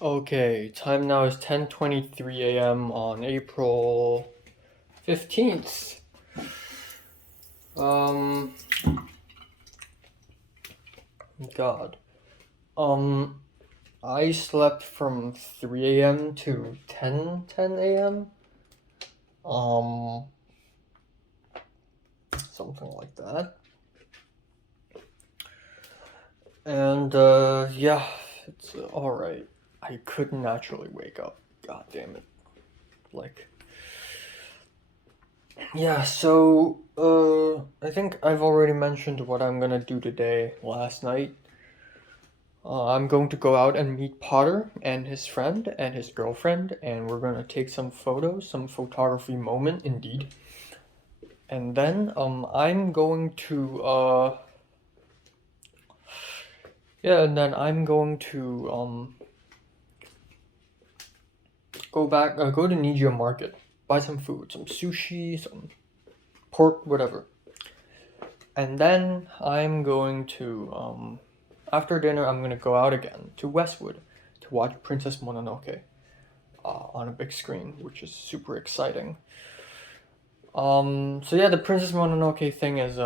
Okay, time now is 10:23 a.m. on April 15th. Um God. Um I slept from 3 a.m. to 10 a.m. Um Something like that. And yeah, it's all right. I couldn't naturally wake up. God damn it. Like yeah, so I think I've already mentioned what I'm gonna do today last night. I'm going to go out and meet Potter and his friend and his girlfriend, and we're gonna take some photos, some photography moment indeed. And then I'm going to yeah, and then I'm going to go to Nijia Market, buy some food, some sushi, some pork, whatever. And then I'm going to after dinner I'm gonna go out again to Westwood to watch Princess Mononoke on a big screen, which is super exciting. So yeah, the Princess Mononoke thing is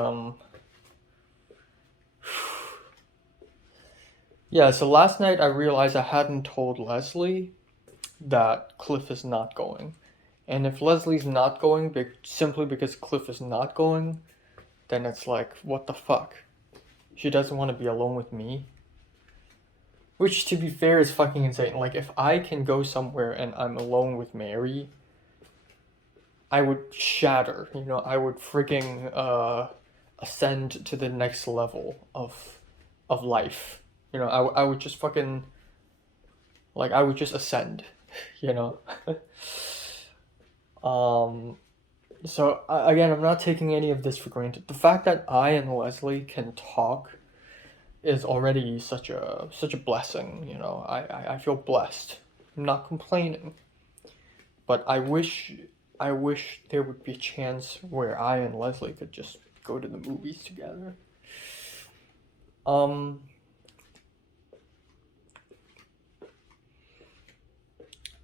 yeah, so last night I realized I hadn't told Leslie that Cliff is not going. And if Leslie's not going simply because Cliff is not going, then it's like, what the fuck? She doesn't want to be alone with me. Which, to be fair, is fucking insane. Like, if I can go somewhere and I'm alone with Mary, I would shatter. I would freaking ascend to the next level of life. I would just fucking like I would just ascend. You know. um. So again, I'm not taking any of this for granted. The fact that I and Leslie can talk is already such a blessing. I feel blessed. I'm not complaining, but I wish there would be a chance where I and Leslie could just go to the movies together. Um,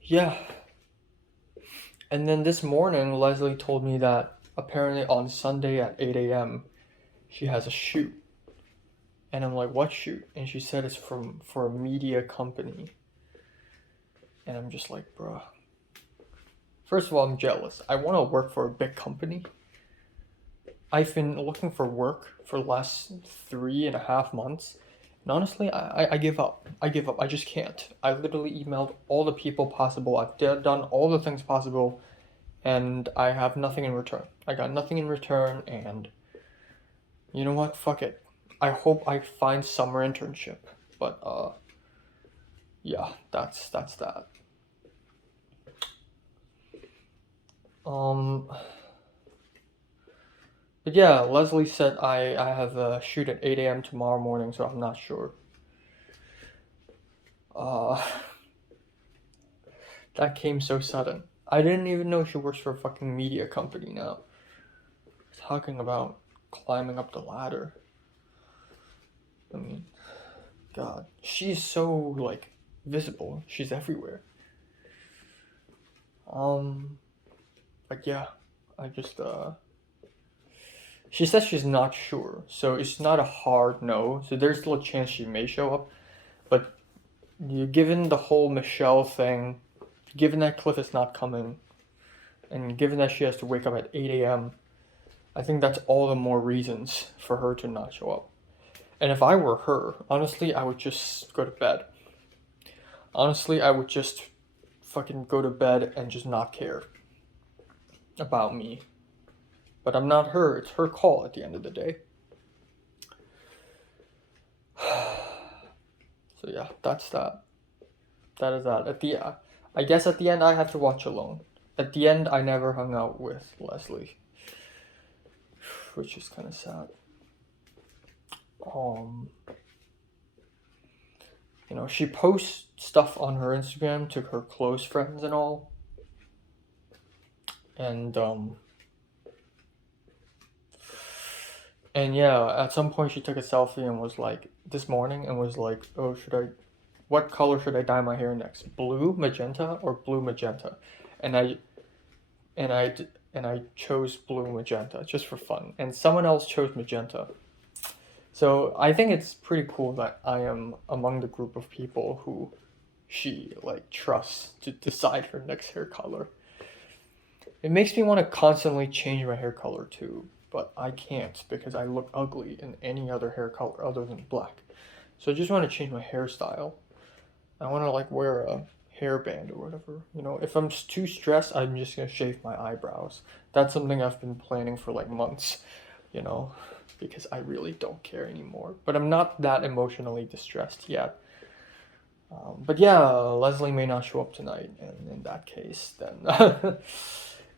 yeah. And then this morning, Leslie told me that apparently on Sunday at 8 a.m. she has a shoot. And I'm like, what shoot? And she said it's for a media company. And I'm just like, bruh. First of all, I'm jealous. I want to work for a big company. I've been looking for work for the last 3.5 months. And honestly, I give up. I give up. I just can't. I literally emailed all the people possible. I've done all the things possible, and I have nothing in return. I got nothing in return, and you know what? Fuck it. I hope I find summer internship. But yeah, that's that. Um, but yeah, Leslie said I have a shoot at 8 a.m. tomorrow morning, so I'm not sure. Uh, that came so sudden. I didn't even know she works for a fucking media company now. Talking about climbing up the ladder. I mean, God, she's so like visible. She's everywhere. Um, but yeah, I just She says she's not sure, so it's not a hard no. So there's still a chance she may show up, but given the whole Michelle thing, given that Cliff is not coming, and given that she has to wake up at 8 a.m., I think that's all the more reasons for her to not show up. And if I were her, honestly, I would just go to bed. Honestly, I would just fucking go to bed and just not care about me. But I'm not her, it's her call at the end of the day. So yeah, that's that. That is that. I guess at the end I have to watch alone. At the end, I never hung out with Leslie, which is kind of sad. Um, she posts stuff on her Instagram to her close friends and all, and yeah, at some point she took a selfie and was like, this morning, and was like, oh, should I what color should I dye my hair next? Blue magenta or blue magenta? And I chose blue magenta just for fun. And someone else chose magenta. So I think it's pretty cool that I am among the group of people who she like trusts to decide her next hair color. It makes me want to constantly change my hair color too, but I can't because I look ugly in any other hair color other than black. So I just want to change my hairstyle. I want to like wear a hairband or whatever. You know, if I'm too stressed, I'm just gonna shave my eyebrows. That's something I've been planning for like months, you know, because I really don't care anymore. But I'm not that emotionally distressed yet. But yeah, Leslie may not show up tonight, and in that case, then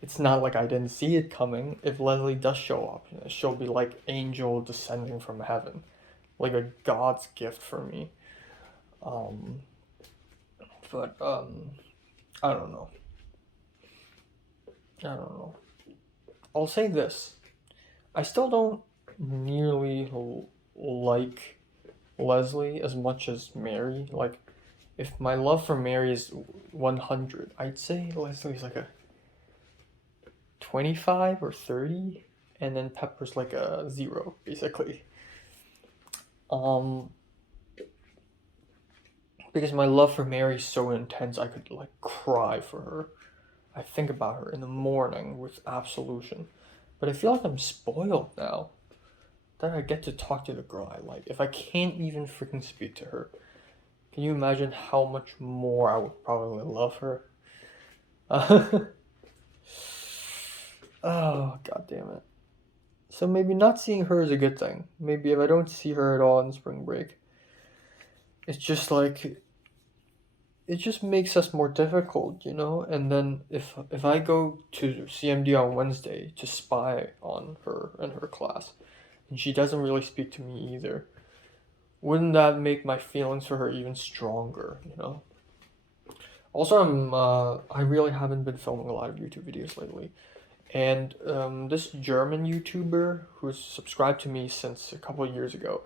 it's not like I didn't see it coming. If Leslie does show up, you know, she'll be like angel descending from heaven, like a God's gift for me. But I don't know. I don't know. I'll say this: I still don't nearly like Leslie as much as Mary. Like, if my love for Mary is 100, I'd say Leslie's like a 25 or 30, and then Pepper's like a 0, basically. Because my love for Mary is so intense, I could like cry for her. I think about her in the morning with absolution. But I feel like I'm spoiled now that I get to talk to the girl I like. If I can't even freaking speak to her, can you imagine how much more I would probably love her? Oh, god damn it. So maybe not seeing her is a good thing. Maybe if I don't see her at all in spring break, it's just like, it just makes us more difficult, you know? And then if I go to CMD on Wednesday to spy on her and her class, and she doesn't really speak to me either, wouldn't that make my feelings for her even stronger, you know? Also, I really haven't been filming a lot of YouTube videos lately. And this German YouTuber who's subscribed to me since a couple of years ago,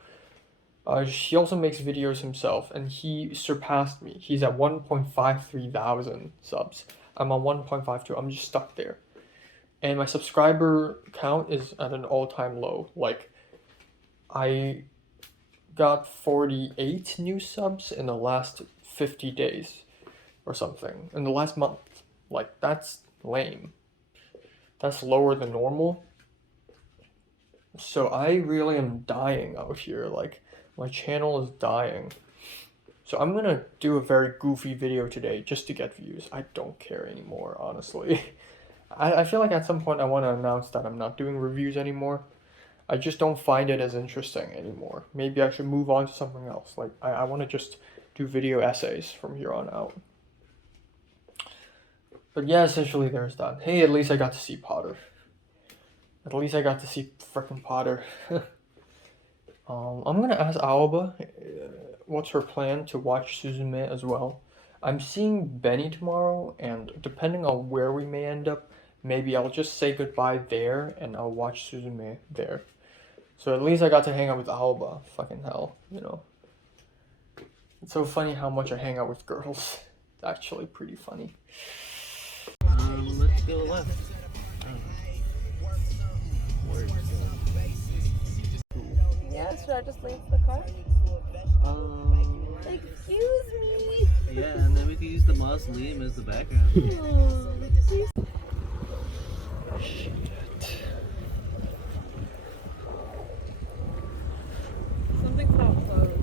he also makes videos himself, and he surpassed me. He's at 1.53 thousand subs. I'm on 1.52. I'm just stuck there. And my subscriber count is at an all-time low. Like, I got 48 new subs in the last 50 days or something. In the last month. Like, that's lame. That's lower than normal. So I really am dying out here. Like, my channel is dying. So I'm gonna do a very goofy video today just to get views. I don't care anymore, honestly. I feel like at some point I want to announce that I'm not doing reviews anymore. I just don't find it as interesting anymore. Maybe I should move on to something else. Like, I want to just do video essays from here on out. But yeah, essentially there's that. Hey, at least I got to see Potter. At least I got to see frickin' Potter. I'm gonna ask Alba what's her plan to watch Suzume as well. I'm seeing Benny tomorrow, and depending on where we may end up, maybe I'll just say goodbye there and I'll watch Suzume there. So at least I got to hang out with Alba. Fucking hell, you know. It's so funny how much I hang out with girls. It's actually pretty funny. Let's go left. Yeah, should I just leave the car? Excuse me. Yeah, and then we can use the mausoleum as the background. Shit. Something's not closed.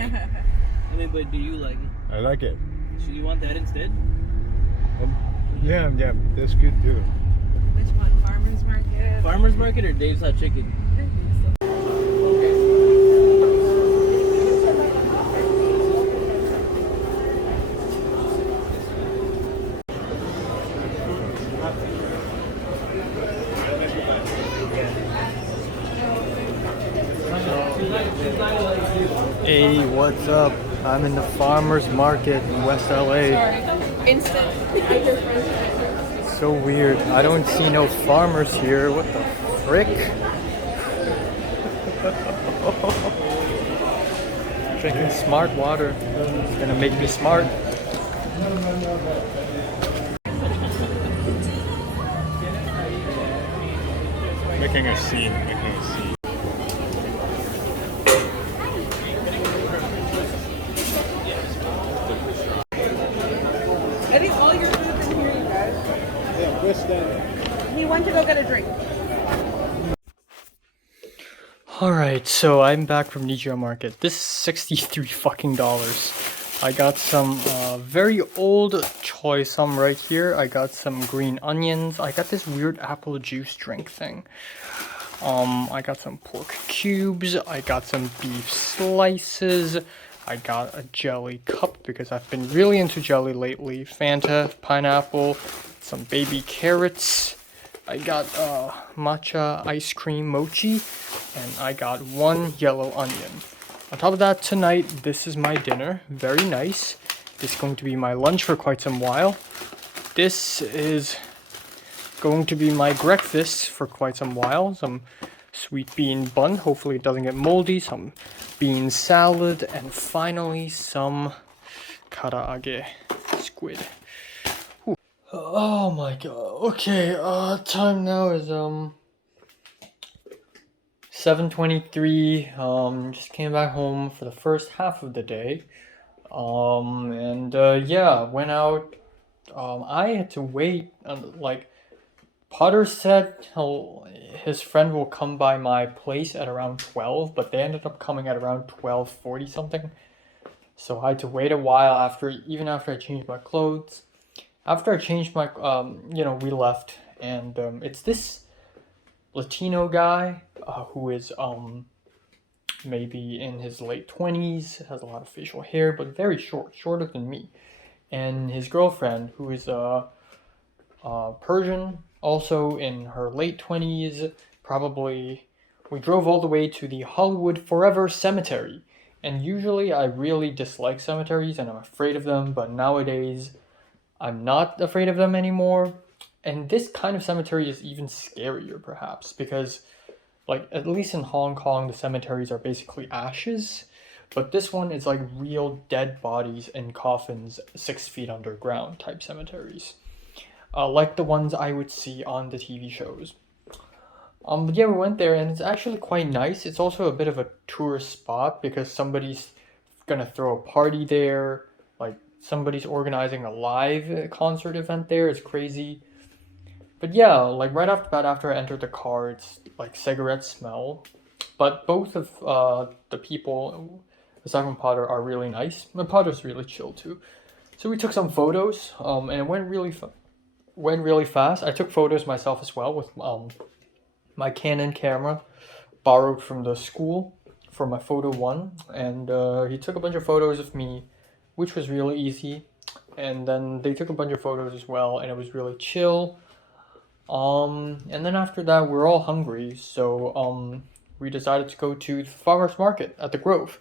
I mean, but do you like it? I like it. So you want that instead? Yeah, that's good too. Which one? Farmer's Market? Farmer's Market or Dave's Hot Chicken? Hey, what's up? I'm in the farmer's market in West LA. Instant. So weird. I don't see no farmers here. What the frick? Drinking smart water. It's gonna make me smart. Making a scene. I think all your food's in here, you guys. Yeah, where's that? He went to go get a drink. Alright, so I'm back from Nijiya Market. This is 63 fucking dollars. I got some very old choy sum right here. I got some green onions. I got this weird apple juice drink thing. I got some pork cubes. I got some beef slices. I got a jelly cup because I've been really into jelly lately. Fanta, pineapple, some baby carrots. I got matcha ice cream mochi, and I got one yellow onion. On top of that, tonight, this is my dinner. Very nice. This is going to be my lunch for quite some while. This is going to be my breakfast for quite some while. Some sweet bean bun. Hopefully it doesn't get moldy. Some bean salad. And finally, some karaage squid. Whew. Oh my god. Okay, time now is 7:23. Just came back home for the first half of the day. Yeah, went out. I had to wait. Potter said his friend will come by my place at around 12, but they ended up coming at around 12:40 something. So I had to wait a while even after I changed my clothes. After I changed my, we left, and it's this Latino guy who is maybe in his late 20s, has a lot of facial hair, but very shorter than me. And his girlfriend, who is Persian, also in her late 20s, probably. We drove all the way to the Hollywood Forever Cemetery. And usually I really dislike cemeteries and I'm afraid of them, but nowadays I'm not afraid of them anymore. And this kind of cemetery is even scarier, perhaps, because, like, at least in Hong Kong, the cemeteries are basically ashes. But this one is like real dead bodies in coffins 6 feet underground type cemeteries. Like the ones I would see on the TV shows. But yeah, we went there and it's actually quite nice. It's also a bit of a tourist spot because somebody's gonna throw a party there. Like, somebody's organizing a live concert event there. It's crazy. But yeah, like right off the bat, after I entered the car, it's like cigarette smell. But both of the people, aside from Potter, are really nice. And Potter's really chill too. So we took some photos, and it went really fast. I took photos myself as well with my Canon camera, borrowed from the school for my photo one. And he took a bunch of photos of me, which was really easy. And then they took a bunch of photos as well, and it was really chill. And then after that, we're all hungry, so we decided to go to the farmer's market at the Grove,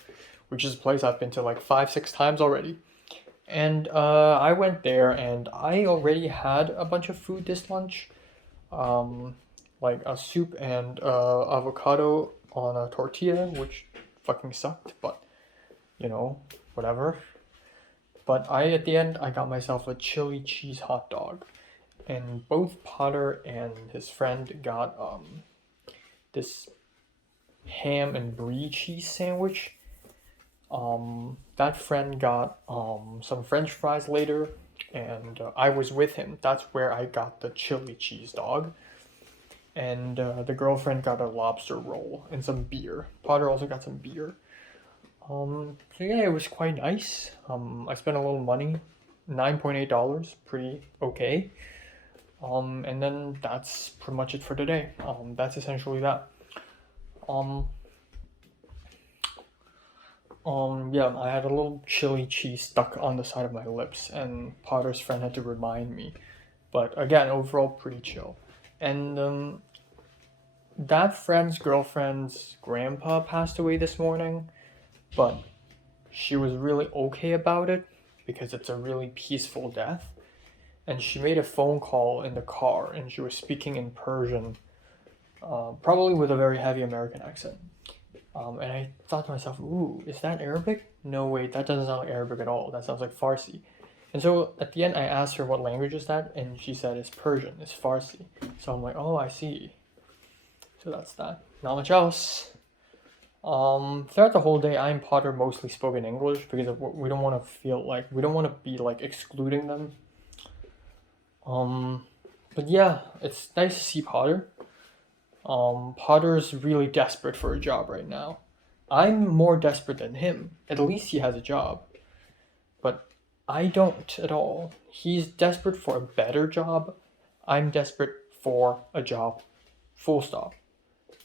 which is a place I've been to like 5-6 times already. And I went there and I already had a bunch of food this lunch, like a soup and avocado on a tortilla, which fucking sucked, but whatever. But at the end, I got myself a chili cheese hot dog. And both Potter and his friend got this ham and brie cheese sandwich. That friend got some French fries later, and I was with him. That's where I got the chili cheese dog. And the girlfriend got a lobster roll and some beer. Potter also got some beer. So yeah, it was quite nice. I spent a little money, $9.8, pretty okay. And then that's pretty much it for today. That's essentially that. Um, yeah, I had a little chili cheese stuck on the side of my lips, and Potter's friend had to remind me. But again, overall, pretty chill. And that friend's girlfriend's grandpa passed away this morning, but she was really okay about it because it's a really peaceful death. And she made a phone call in the car, and she was speaking in Persian, probably with a very heavy American accent. And I thought to myself, ooh, is that Arabic? No, wait, that doesn't sound like Arabic at all. That sounds like Farsi. And so at the end, I asked her what language is that, and she said it's Persian, it's Farsi. So I'm like, oh, I see. So that's that. Not much else. Throughout the whole day, I and Potter mostly spoke in English because we don't want to feel like, we don't want to be like excluding them. But yeah, it's nice to see Potter. Potter's really desperate for a job right now. I'm more desperate than him. At least he has a job. But I don't at all. He's desperate for a better job. I'm desperate for a job. Full stop.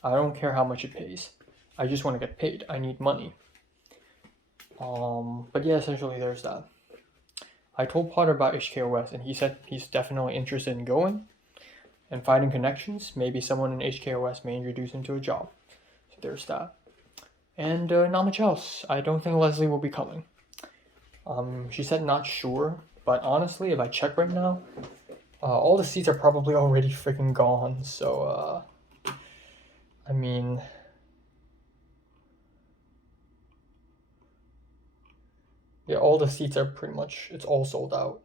I don't care how much it pays. I just want to get paid. I need money. But yeah, essentially there's that. I told Potter about HKOS, and he said he's definitely interested in going and finding connections. Maybe someone in HKOS may introduce him to a job. So there's that. And not much else. I don't think Leslie will be coming. She said not sure, but honestly, if I check right now, all the seats are probably already freaking gone. So, I mean, yeah, all the seats are pretty much, it's all sold out.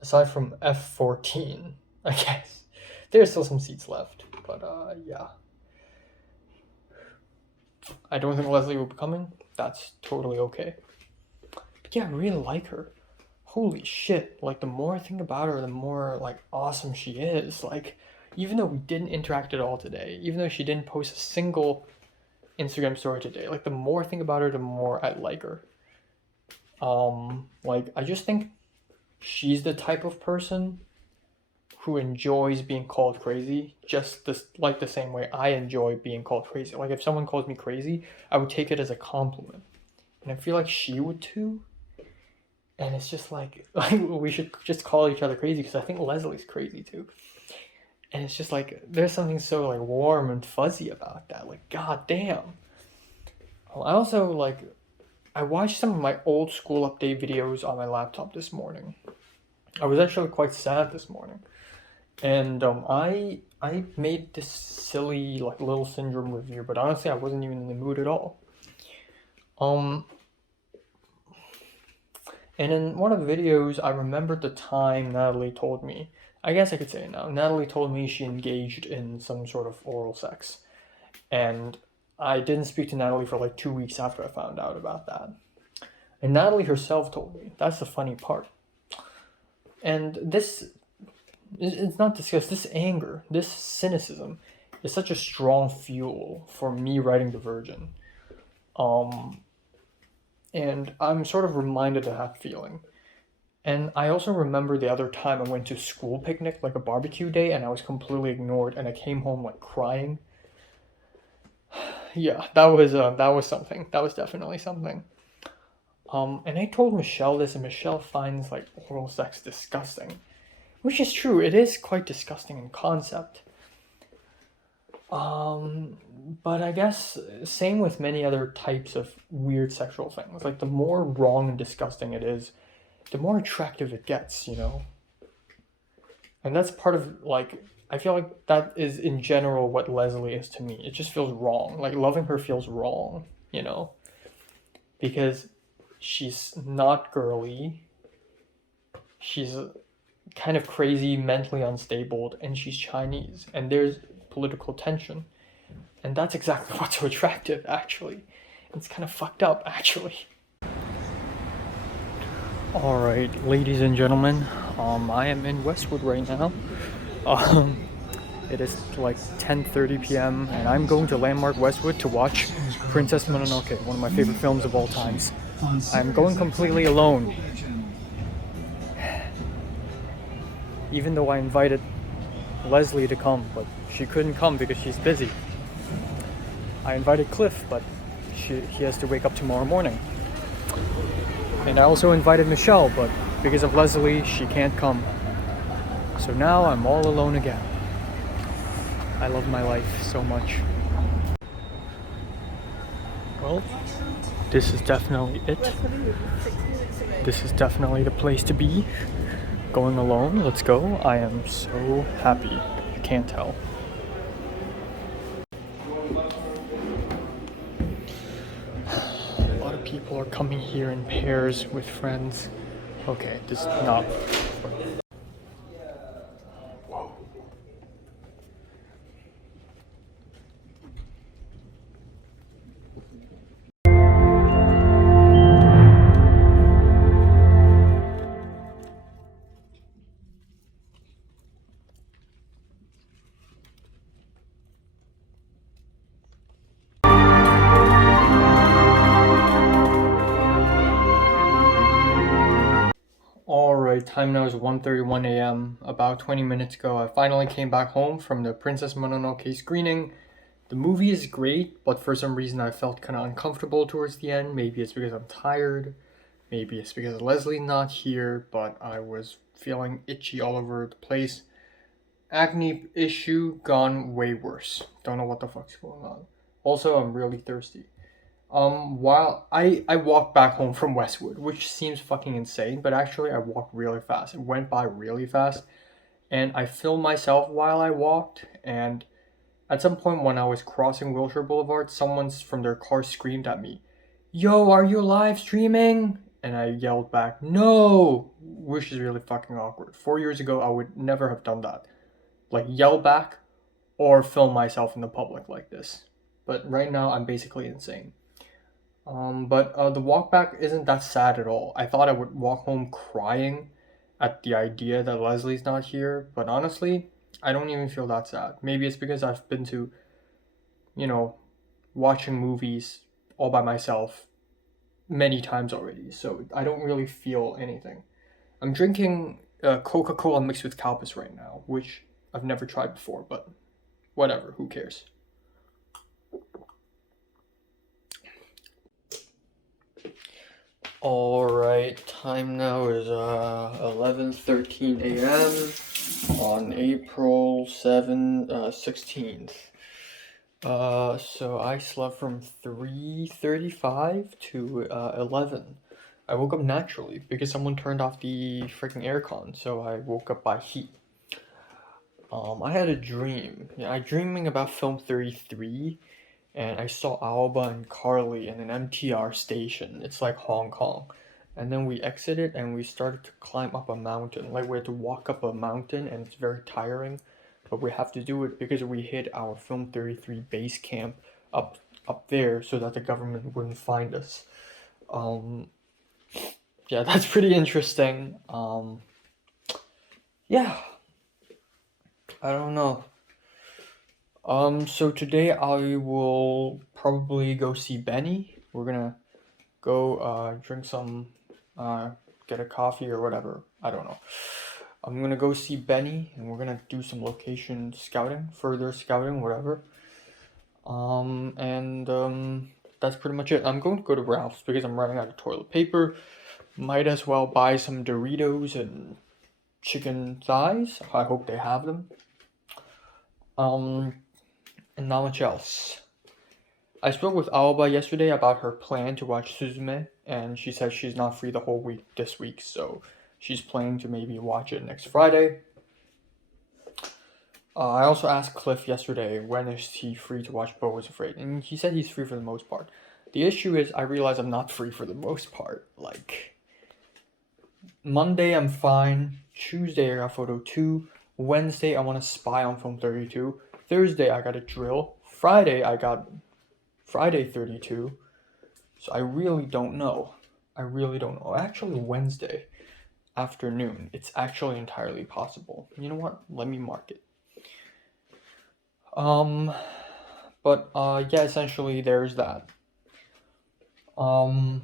Aside from F14, I guess. There's still some seats left, but yeah. I don't think Leslie will be coming. That's totally okay. But yeah, I really like her. Holy shit, like the more I think about her, the more like awesome she is. Like, even though we didn't interact at all today, even though she didn't post a single Instagram story today, like the more I think about her, the more I like her. Like I just think she's the type of person who enjoys being called crazy, just like the same way I enjoy being called crazy. Like if someone calls me crazy, I would take it as a compliment, and I feel like she would too. And it's just like we should just call each other crazy, because I think Leslie's crazy too. And it's just like there's something so like warm and fuzzy about that. Like god damn. I also like I watched some of my old school update videos on my laptop this morning. I was actually quite sad this morning. And I made this silly like little syndrome review, but honestly I wasn't even in the mood at all. And in one of the videos, I remembered the time Natalie told me, I guess I could say it now, Natalie told me she engaged in some sort of oral sex. And I didn't speak to Natalie for like 2 weeks after I found out about that. And Natalie herself told me. That's the funny part. And this, it's not disgust, this anger, this cynicism is such a strong fuel for me writing The Virgin. And I'm sort of reminded of that feeling. And I also remember the other time I went to school picnic, like a barbecue day, and I was completely ignored, and I came home like crying. Yeah, that was something. That was definitely something. And I told Michelle this, and Michelle finds like oral sex disgusting, which is true. It is quite disgusting in concept. But I guess same with many other types of weird sexual things. Like the more wrong and disgusting it is, the more attractive it gets, you know? And that's part of like, I feel like that is in general what Leslie is to me. It just feels wrong. Like loving her feels wrong, you know? Because she's not girly. She's kind of crazy, mentally unstable, and she's Chinese. And there's political tension. And that's exactly what's so attractive, actually. It's kind of fucked up, actually. Alright, ladies and gentlemen, I am in Westwood right now. It is like 10:30 p.m. and I'm going to Landmark Westwood to watch Princess Mononoke, one of my favorite films of all times. I'm going completely alone. Even though I invited Leslie to come, but she couldn't come because she's busy. I invited Cliff, but he has to wake up tomorrow morning. And I also invited Michelle, but because of Leslie, she can't come. So now I'm all alone again. I love my life so much. Well, this is definitely it. This is definitely the place to be. Going alone, let's go. I am so happy. You can't tell. A lot of people are coming here in pairs with friends. Okay, this is not. Whoa. Alright, time now is 1:31 a.m. About 20 minutes ago, I finally came back home from the Princess Mononoke screening. The movie is great, but for some reason I felt kind of uncomfortable towards the end. Maybe it's because I'm tired. Maybe it's because Leslie's not here, but I was feeling itchy all over the place. Acne issue gone way worse. Don't know what the fuck's going on. Also, I'm really thirsty. While I walked back home from Westwood, which seems fucking insane, but actually I walked really fast. It went by really fast, and I filmed myself while I walked, and at some point when I was crossing Wilshire Boulevard, someone from their car screamed at me, "Yo, are you live streaming?" And I yelled back, "No!" Which is really fucking awkward. 4 years ago, I would never have done that. Like, yell back or film myself in the public like this. But right now, I'm basically insane. But the walk back isn't that sad at all. I thought I would walk home crying at the idea that Leslie's not here, but honestly, I don't even feel that sad. Maybe it's because I've been to, watching movies all by myself many times already, so I don't really feel anything. I'm drinking Coca-Cola mixed with Calpis right now, which I've never tried before, but whatever, who cares? Alright, time now is 11:13 a.m. on April 16th. So I slept from 3:35 to 11. I woke up naturally because someone turned off the freaking aircon, so I woke up by heat. I had a dream. Yeah, I'm dreaming about film 33. And I saw Alba and Carly in an MTR station. It's like Hong Kong. And then we exited and we started to climb up a mountain. Like, we had to walk up a mountain, and it's very tiring. But we have to do it because we hit our Film 33 base camp up there so that the government wouldn't find us. Yeah, that's pretty interesting. Yeah. I don't know. So today I will probably go see Benny. We're gonna go drink some, get a coffee or whatever. I don't know. I'm gonna go see Benny, and we're gonna do some location scouting, further scouting, whatever. That's pretty much it. I'm going to go to Ralph's because I'm running out of toilet paper. Might as well buy some Doritos and chicken thighs. I hope they have them. And not much else. I spoke with Aoba yesterday about her plan to watch Suzume, and she said she's not free the whole week this week, so she's planning to maybe watch it next Friday. I also asked Cliff yesterday when is he free to watch Beau is Afraid, and he said he's free for the most part. The issue is I realize I'm not free for the most part. Like, Monday I'm fine, Tuesday I got photo 2, Wednesday I want to spy on film 32, Thursday I got a drill, Friday I got Friday 32, so I really don't know. Actually, Wednesday afternoon, it's actually entirely possible. You know what? Let me mark it. But yeah, essentially there's that. I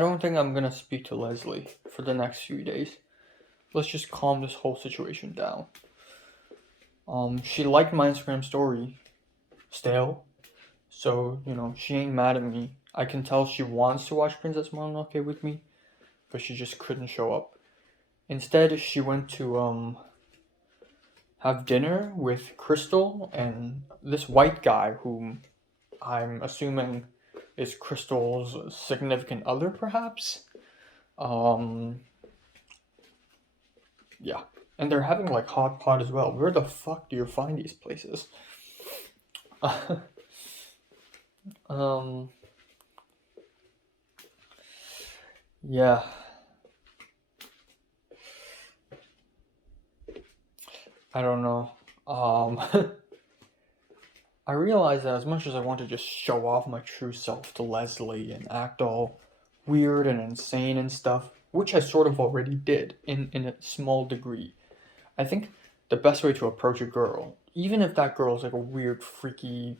don't think I'm gonna speak to Leslie for the next few days. Let's just calm this whole situation down. She liked my Instagram story still, so she ain't mad at me. I can tell she wants to watch Princess Mononoke with me, but she just couldn't show up. Instead, she went to have dinner with Crystal and this white guy whom I'm assuming is Crystal's significant other, perhaps. Yeah, and they're having like hot pot as well. Where the fuck do you find these places? Yeah. I don't know. I realize that as much as I want to just show off my true self to Leslie and act all weird and insane and stuff, which I sort of already did in a small degree, I think the best way to approach a girl, even if that girl is like a weird, freaky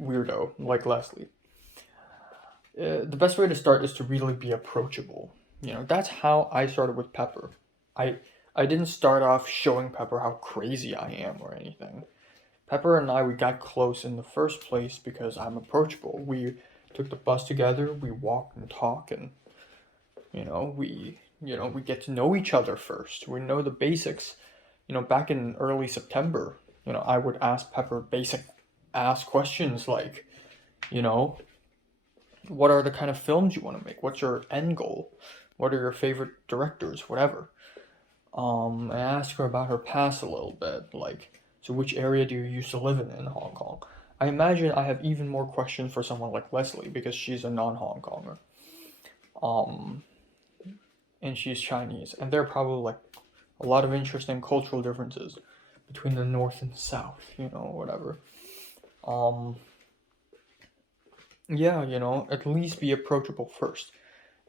weirdo like Leslie, the best way to start is to really be approachable. That's how I started with Pepper. I didn't start off showing Pepper how crazy I am or anything. Pepper and we got close in the first place because I'm approachable. We took the bus together, we walked and talked, and we get to know each other first. We know the basics. Back in early September, I would ask Pepper basic ass questions like, what are the kind of films you want to make? What's your end goal? What are your favorite directors? Whatever. I asked her about her past a little bit, like, so which area do you used to live in Hong Kong? I imagine I have even more questions for someone like Leslie because she's a non-Hong Konger. And she's Chinese, and there are probably like a lot of interesting cultural differences between the North and the South, whatever. Yeah, at least be approachable first.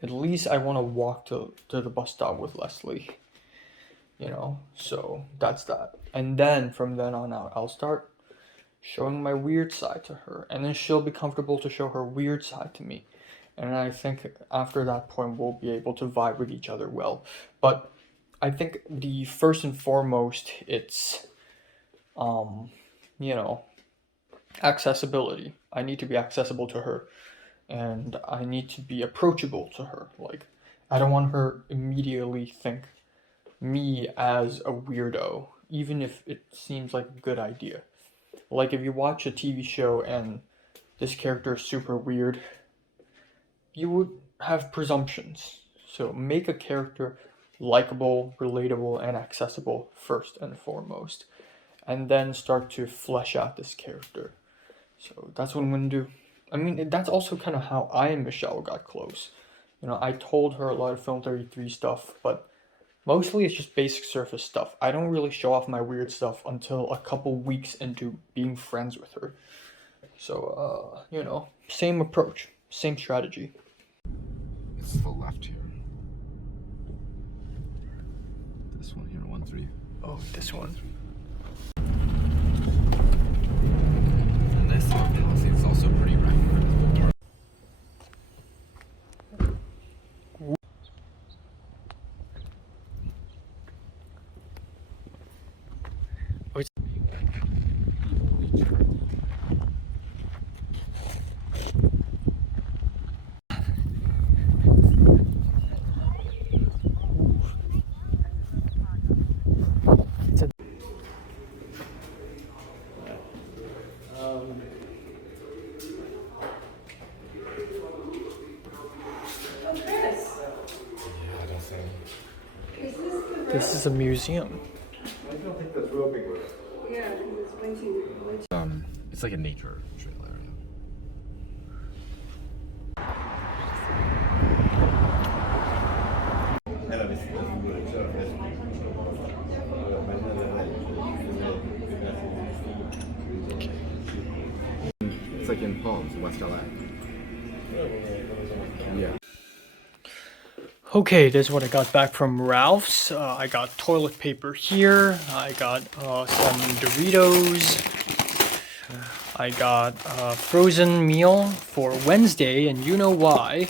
At least I want to walk to the bus stop with Leslie. So that's that. And then from then on out, I'll start showing my weird side to her, and then she'll be comfortable to show her weird side to me. And I think after that point, we'll be able to vibe with each other well. But I think the first and foremost, it's, accessibility. I need to be accessible to her, and I need to be approachable to her. Like, I don't want her immediately think me as a weirdo, even if it seems like a good idea. Like, if you watch a TV show and this character is super weird, you would have presumptions. So make a character likable, relatable, and accessible first and foremost, and then start to flesh out this character. So that's what I'm gonna do. I mean, that's also kind of how I and Michelle got close. I told her a lot of Film 33 stuff, but mostly it's just basic surface stuff. I don't really show off my weird stuff until a couple weeks into being friends with her. So, same approach, same strategy. It's the left here. This one here, 1-3. Oh, this one. And this house is also pretty right. This is a museum. I don't think that's real big. Yeah, it's way too. It's like a nature trailer. It's like in Palms, West LA. Yeah. Okay, this is what I got back from Ralph's. I got toilet paper here. I got some Doritos. I got a frozen meal for Wednesday, and you know why.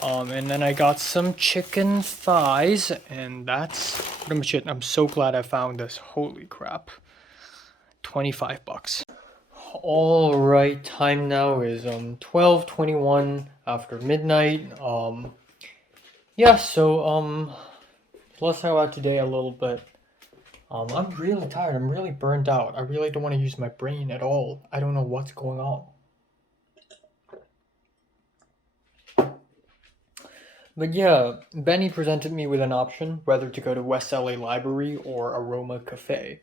And then I got some chicken thighs, and that's pretty much it. I'm so glad I found this. Holy crap. 25 bucks. All right, time now is 12:21 after midnight. Yeah, so let's talk about today a little bit. I'm really tired. I'm really burnt out. I really don't want to use my brain at all. I don't know what's going on. But yeah, Benny presented me with an option whether to go to West LA Library or Aroma Cafe.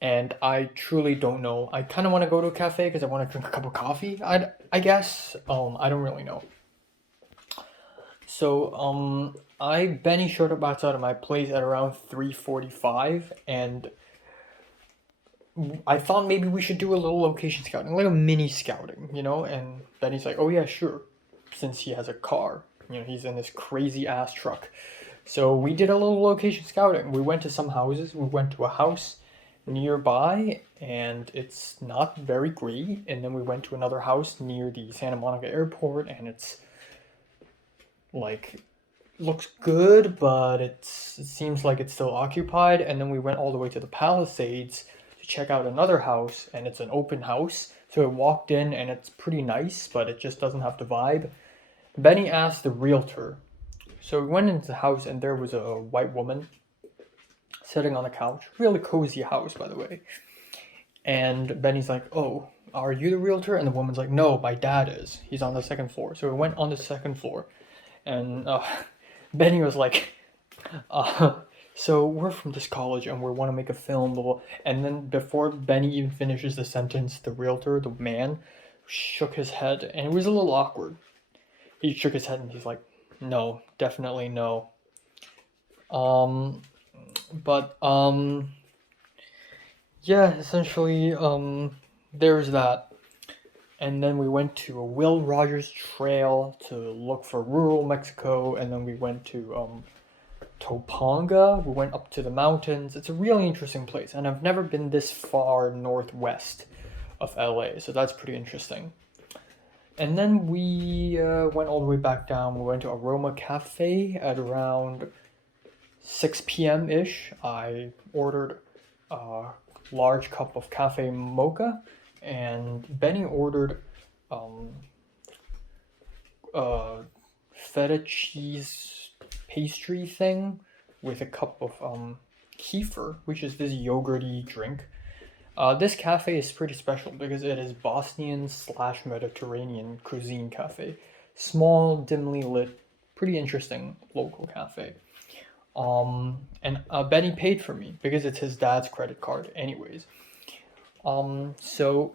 And I truly don't know. I kind of want to go to a cafe because I want to drink a cup of coffee. I guess. I don't really know. So Benny showed up outside of my place at around 3:45, and I thought maybe we should do a little location scouting, like a mini scouting, you know. And Benny's like, "Oh yeah, sure," since he has a car. You know, he's in this crazy ass truck. So we did a little location scouting. We went to some houses. We went to a house nearby, and it's not very great. And then we went to another house near the Santa Monica airport, and it's like looks good, but it seems like it's still occupied. And then we went all the way to the Palisades to check out another house, and it's an open house. So I walked in, and it's pretty nice, but it just doesn't have the vibe. Benny asked the realtor. So we went into the house, and there was a white woman sitting on a couch. Really cozy house, by the way. And Benny's like, "Oh, are you the realtor?" And the woman's like, "No, my dad is. He's on the second floor." So we went on the second floor, and Benny was like, "So we're from this college, and we want to make a film." Blah, blah. And then before Benny even finishes the sentence, the realtor, the man, shook his head, and it was a little awkward. He shook his head, and he's like, "No, definitely no." But yeah, essentially, there's that. And then we went to a Will Rogers Trail to look for rural Mexico, and then we went to Topanga. We went up to the mountains. It's a really interesting place, and I've never been this far northwest of LA, so that's pretty interesting. And then we went all the way back down. We went to Aroma Cafe at around 6 p.m. ish. I ordered a large cup of cafe mocha, and Benny ordered feta cheese pastry thing with a cup of kefir, which is this yogurty drink. This cafe is pretty special because it is Bosnian/Mediterranean cuisine cafe. Small, dimly lit, pretty interesting local cafe. And Benny paid for me because it's his dad's credit card anyways. The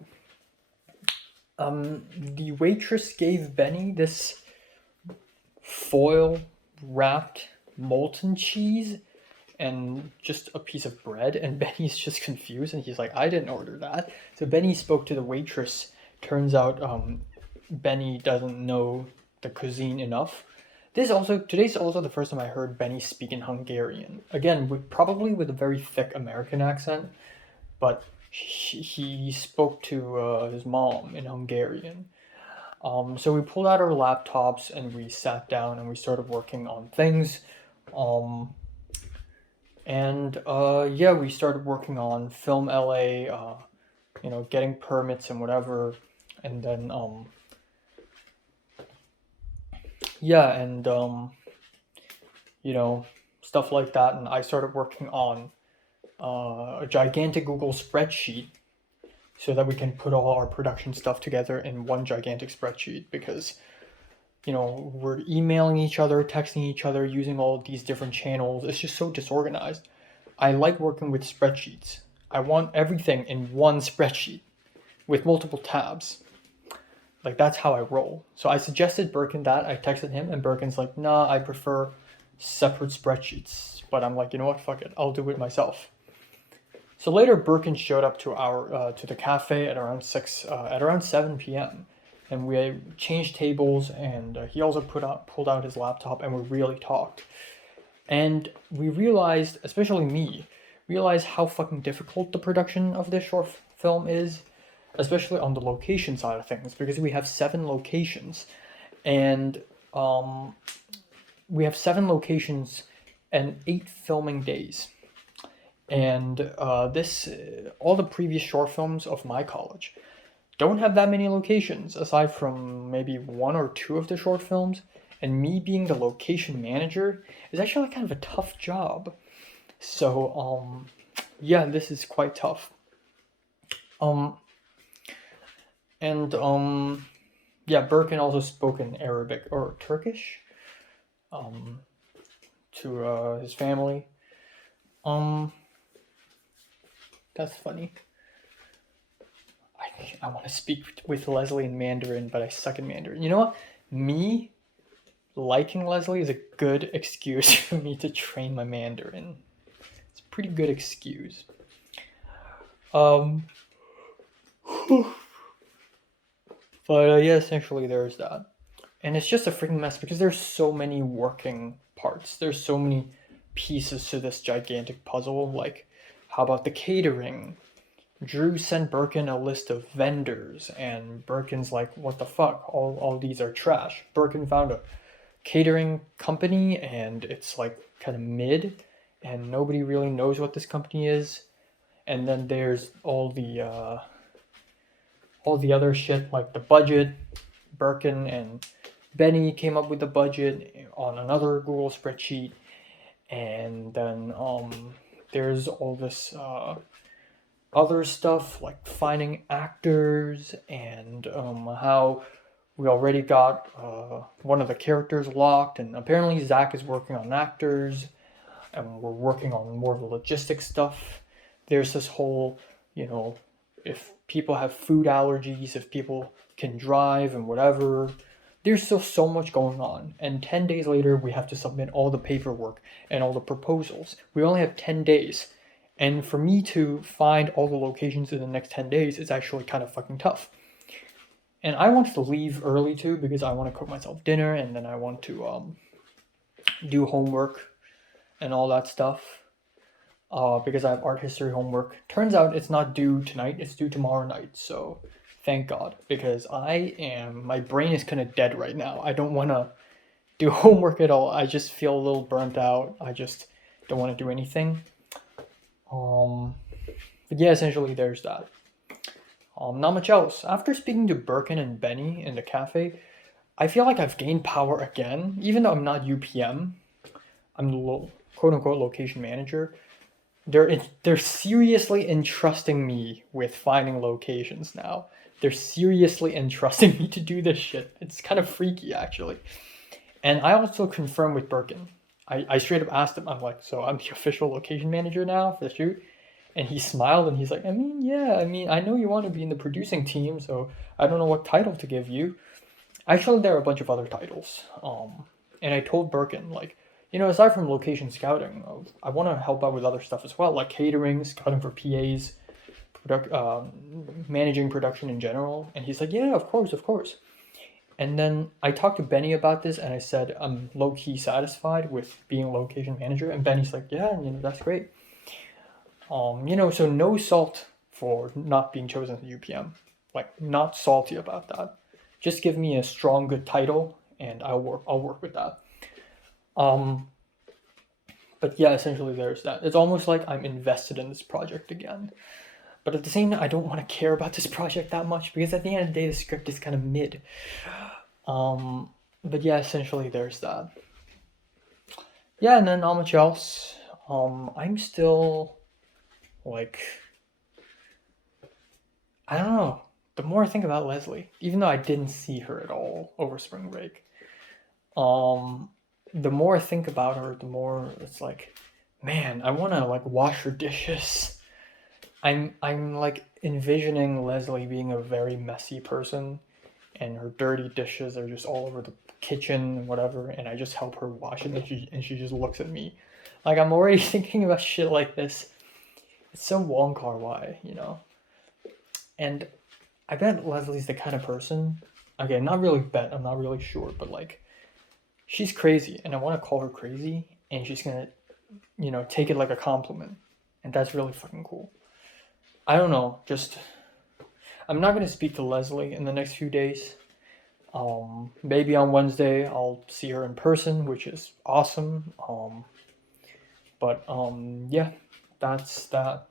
waitress gave Benny this foil wrapped molten cheese and just a piece of bread, and Benny's just confused, and he's like, "I didn't order that." So Benny spoke to the waitress. Turns out Benny doesn't know the cuisine enough. Today's also the first time I heard Benny speak in Hungarian. Again, probably with a very thick American accent, but he spoke to his mom in Hungarian. So we pulled out our laptops and we sat down and we started working on things. Yeah, we started working on Film LA, getting permits and whatever. And then, stuff like that. And I started working on a gigantic Google spreadsheet so that we can put all our production stuff together in one gigantic spreadsheet because, we're emailing each other, texting each other, using all of these different channels. It's just so disorganized. I like working with spreadsheets. I want everything in one spreadsheet with multiple tabs. Like, that's how I roll. So I suggested Birkin that. I texted him, and Birkin's like, "Nah, I prefer separate spreadsheets." But I'm like, you know what? Fuck it. I'll do it myself. So later, Birkin showed up to the cafe at around 7 p.m. and we changed tables, and he also pulled out his laptop, and we really talked. And we realized, especially me, realized how fucking difficult the production of this short film is, especially on the location side of things, because we have 7 locations, and we have 7 locations and 8 filming days. And all the previous short films of my college don't have that many locations, aside from maybe 1 or 2 of the short films. And me being the location manager is actually kind of a tough job. So, yeah, this is quite tough. Yeah, Birkin also spoke in Arabic or Turkish, to his family. That's funny. I want to speak with Leslie in Mandarin, but I suck in Mandarin. You know what? Me liking Leslie is a good excuse for me to train my Mandarin. It's a pretty good excuse. But yeah, essentially there's that. And it's just a freaking mess because there's so many working parts. There's so many pieces to this gigantic puzzle. Like, how about the catering? Drew sent Birkin a list of vendors, and Birkin's like, what the fuck? All these are trash. Birkin found a catering company, and it's like kind of mid, and nobody really knows what this company is. And then there's all the other shit, like the budget. Birkin and Benny came up with the budget on another Google spreadsheet, and then there's all this other stuff like finding actors, and how we already got one of the characters locked, and apparently Zach is working on actors, and we're working on more of the logistic stuff. There's this whole, if people have food allergies, if people can drive and whatever. There's still so much going on, and 10 days later we have to submit all the paperwork and all the proposals. We only have 10 days. And for me to find all the locations in the next 10 days is actually kind of fucking tough. And I wanted to leave early too because I want to cook myself dinner, and then I want to do homework and all that stuff. Because I have art history homework. Turns out it's not due tonight, it's due tomorrow night. So thank God, because my brain is kind of dead right now. I don't want to do homework at all. I just feel a little burnt out. I just don't want to do anything. But yeah, essentially there's that. Not much else. After speaking to Birkin and Benny in the cafe, I feel like I've gained power again, even though I'm not UPM. I'm the quote-unquote location manager. They're seriously entrusting me with finding locations now. They're seriously entrusting me to do this shit. It's kind of freaky, actually. And I also confirmed with Birkin. I straight up asked him, I'm like, so I'm the official location manager now for the shoot? And he smiled, and he's like, I know you want to be in the producing team, so I don't know what title to give you. Actually, there are a bunch of other titles. And I told Birkin, like, aside from location scouting, I want to help out with other stuff as well, like catering, scouting for PAs, managing production in general. And he's like, yeah, of course. And then I talked to Benny about this, and I said I'm low-key satisfied with being location manager. And Benny's like, yeah, that's great. So no salt for not being chosen as UPM. Like, not salty about that. Just give me a strong, good title, and I'll work with that. But yeah, essentially there's that. It's almost like I'm invested in this project again. But at the same time, I don't want to care about this project that much, because at the end of the day, the script is kind of mid. But yeah, essentially there's that. Yeah, and then not much else. I'm still, like, I don't know. The more I think about Leslie, even though I didn't see her at all over spring break, the more I think about her, the more it's like, man, I want to, like, wash her dishes. I'm like envisioning Leslie being a very messy person, and her dirty dishes are just all over the kitchen and whatever, and I just help her wash it, and she just looks at me. Like, I'm already thinking about shit like this. It's so Wong Kar-wai, And I bet Leslie's the kind of person Okay, not really bet, I'm not really sure, but like, she's crazy, and I want to call her crazy, and she's gonna, take it like a compliment, and that's really fucking cool. I don't know, I'm not gonna speak to Leslie in the next few days. Maybe on Wednesday I'll see her in person, which is awesome. But yeah, that's that.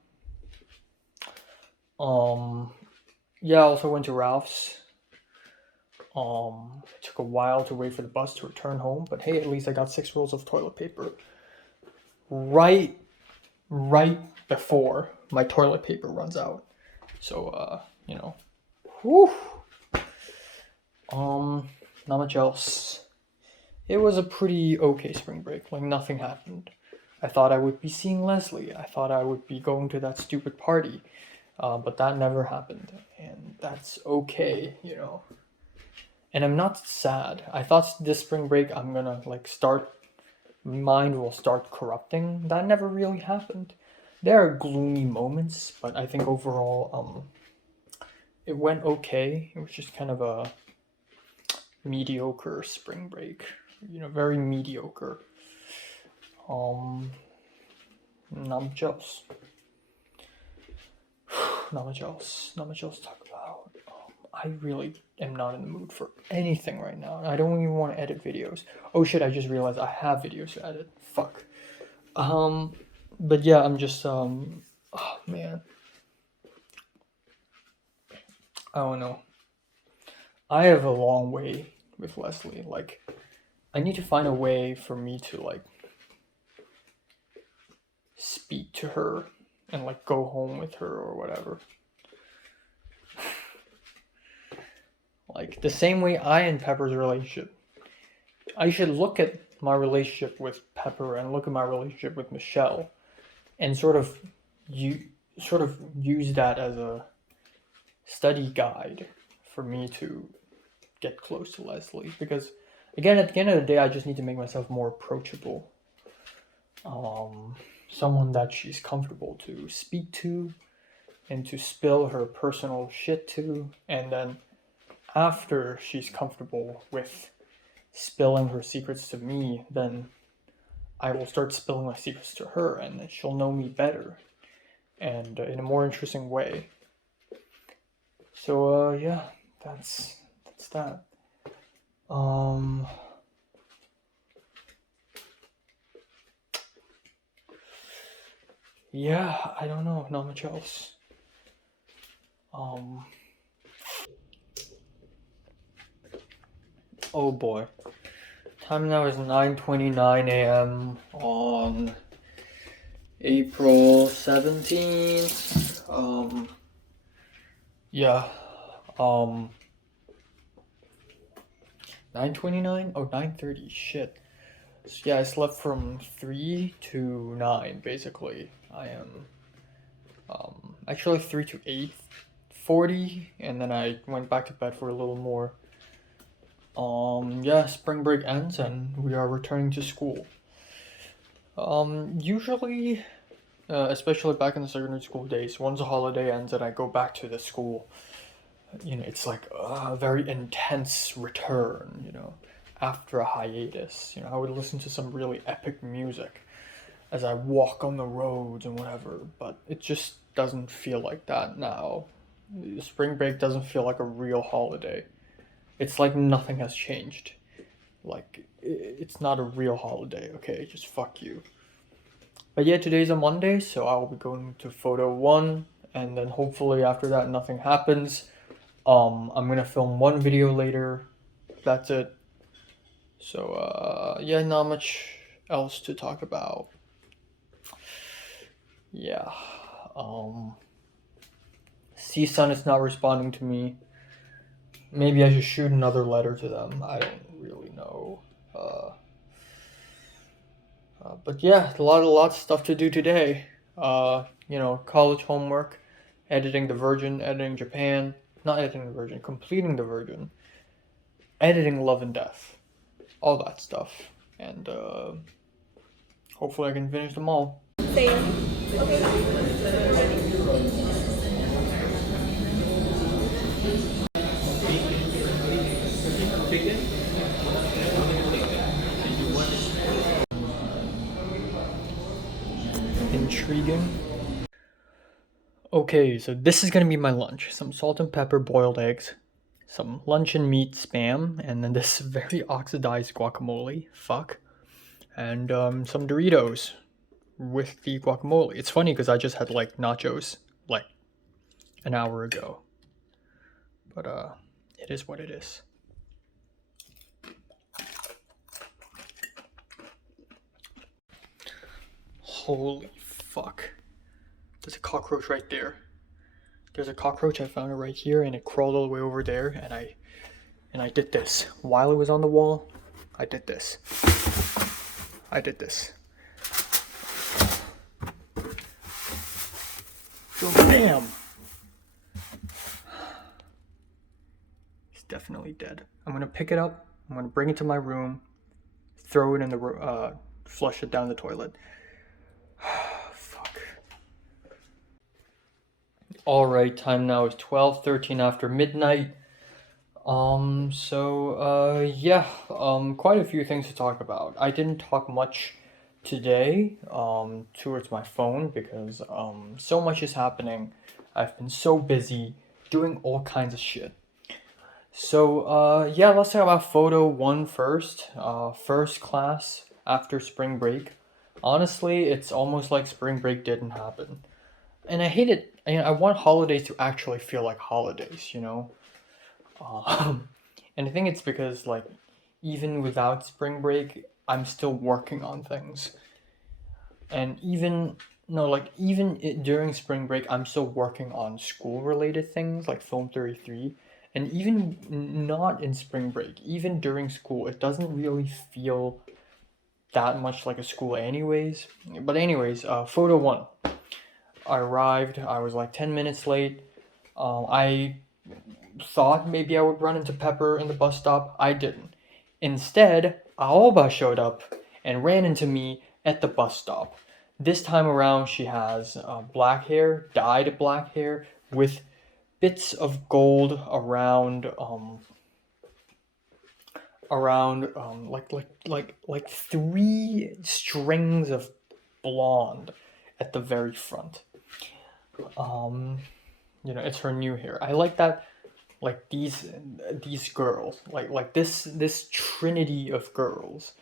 Yeah, I also went to Ralph's. It took a while to wait for the bus to return home, but hey, at least I got 6 rolls of toilet paper. Right before my toilet paper runs out. So, whew. Not much else. It was a pretty okay spring break. Like, nothing happened. I thought I would be seeing Leslie. I thought I would be going to that stupid party. But that never happened. And that's okay, And I'm not sad. I thought this spring break I'm gonna, mind will start corrupting. That never really happened. There are gloomy moments, but I think overall, it went okay. It was just kind of a mediocre spring break. Very mediocre. Not much else. Not much else to talk about. I really am not in the mood for anything right now. I don't even want to edit videos. Oh shit, I just realized I have videos to edit. Fuck. But yeah, I'm just, oh man. I don't know. I have a long way with Leslie. Like, I need to find a way for me to, speak to her and, go home with her or whatever. Like, the same way I and Pepper's relationship. I should look at my relationship with Pepper and look at my relationship with Michelle and sort of use that as a study guide for me to get close to Leslie. Because, again, at the end of the day, I just need to make myself more approachable. Someone that she's comfortable to speak to and to spill her personal shit to, and then after she's comfortable with spilling her secrets to me, then I will start spilling my secrets to her, and then she'll know me better and in a more interesting way. So yeah, that's that. Yeah, I don't know, not much else. Oh boy. Time now is 9:29 a.m. on April 17th. Yeah. 9:29? Oh, 9:30. Shit. So yeah, I slept from 3 to 9 basically. I am actually 3 to 8:40, and then I went back to bed for a little more. Yeah, spring break ends and we are returning to school. Usually, especially back in the secondary school days, once the holiday ends and I go back to the school, it's like a very intense return, after a hiatus. I would listen to some really epic music as I walk on the roads and whatever, but it just doesn't feel like that now. Spring break doesn't feel like a real holiday. It's like nothing has changed. Like, it's not a real holiday, okay? Just fuck you. But yeah, today's a Monday, so I'll be going to photo 1, and then hopefully after that nothing happens. I'm gonna film 1 video later. That's it. So, yeah, not much else to talk about. Yeah. CSUN is not responding to me. Maybe I should shoot another letter to them. I don't really know. But yeah, a lot of stuff to do today. College homework, editing The Virgin, editing Japan, not editing The Virgin, completing The Virgin, editing Love and Death, all that stuff, and hopefully I can finish them all. intriguing. Okay, so this is gonna be my lunch. Some salt and pepper boiled eggs, some luncheon meat spam, and then this very oxidized guacamole. Fuck. And some Doritos with the guacamole. It's funny because I just had like nachos like an hour ago. But it is what it is. Holy fuck. There's a cockroach right there. There's a cockroach, I found it right here, and it crawled all the way over there, and I did this. While it was on the wall, I did this. So bam! He's definitely dead. I'm gonna pick it up, I'm gonna bring it to my room, throw it in the flush it down the toilet. Fuck. Alright, time now is 12:13 after midnight. Quite a few things to talk about. I didn't talk much today, towards my phone because, so much is happening. I've been so busy doing all kinds of shit. So, let's talk about photo 1 first. First class after spring break. Honestly, it's almost like spring break didn't happen. And I hate it. I want holidays to actually feel like holidays, you know? And I think it's because, like, even without spring break, I'm still working on things. And during spring break, I'm still working on school-related things, like Film 33. And even not in spring break, even during school, it doesn't really feel that much like a school anyways. But anyways, photo 1. I arrived, I was like 10 minutes late. I thought maybe I would run into Pepper in the bus stop. I didn't. Instead, Aoba showed up and ran into me at the bus stop. This time around, she has black hair, dyed black hair, with bits of gold around like 3 strings of blonde at the very front. It's her new hair. I like that. Like these girls, like this trinity of girls,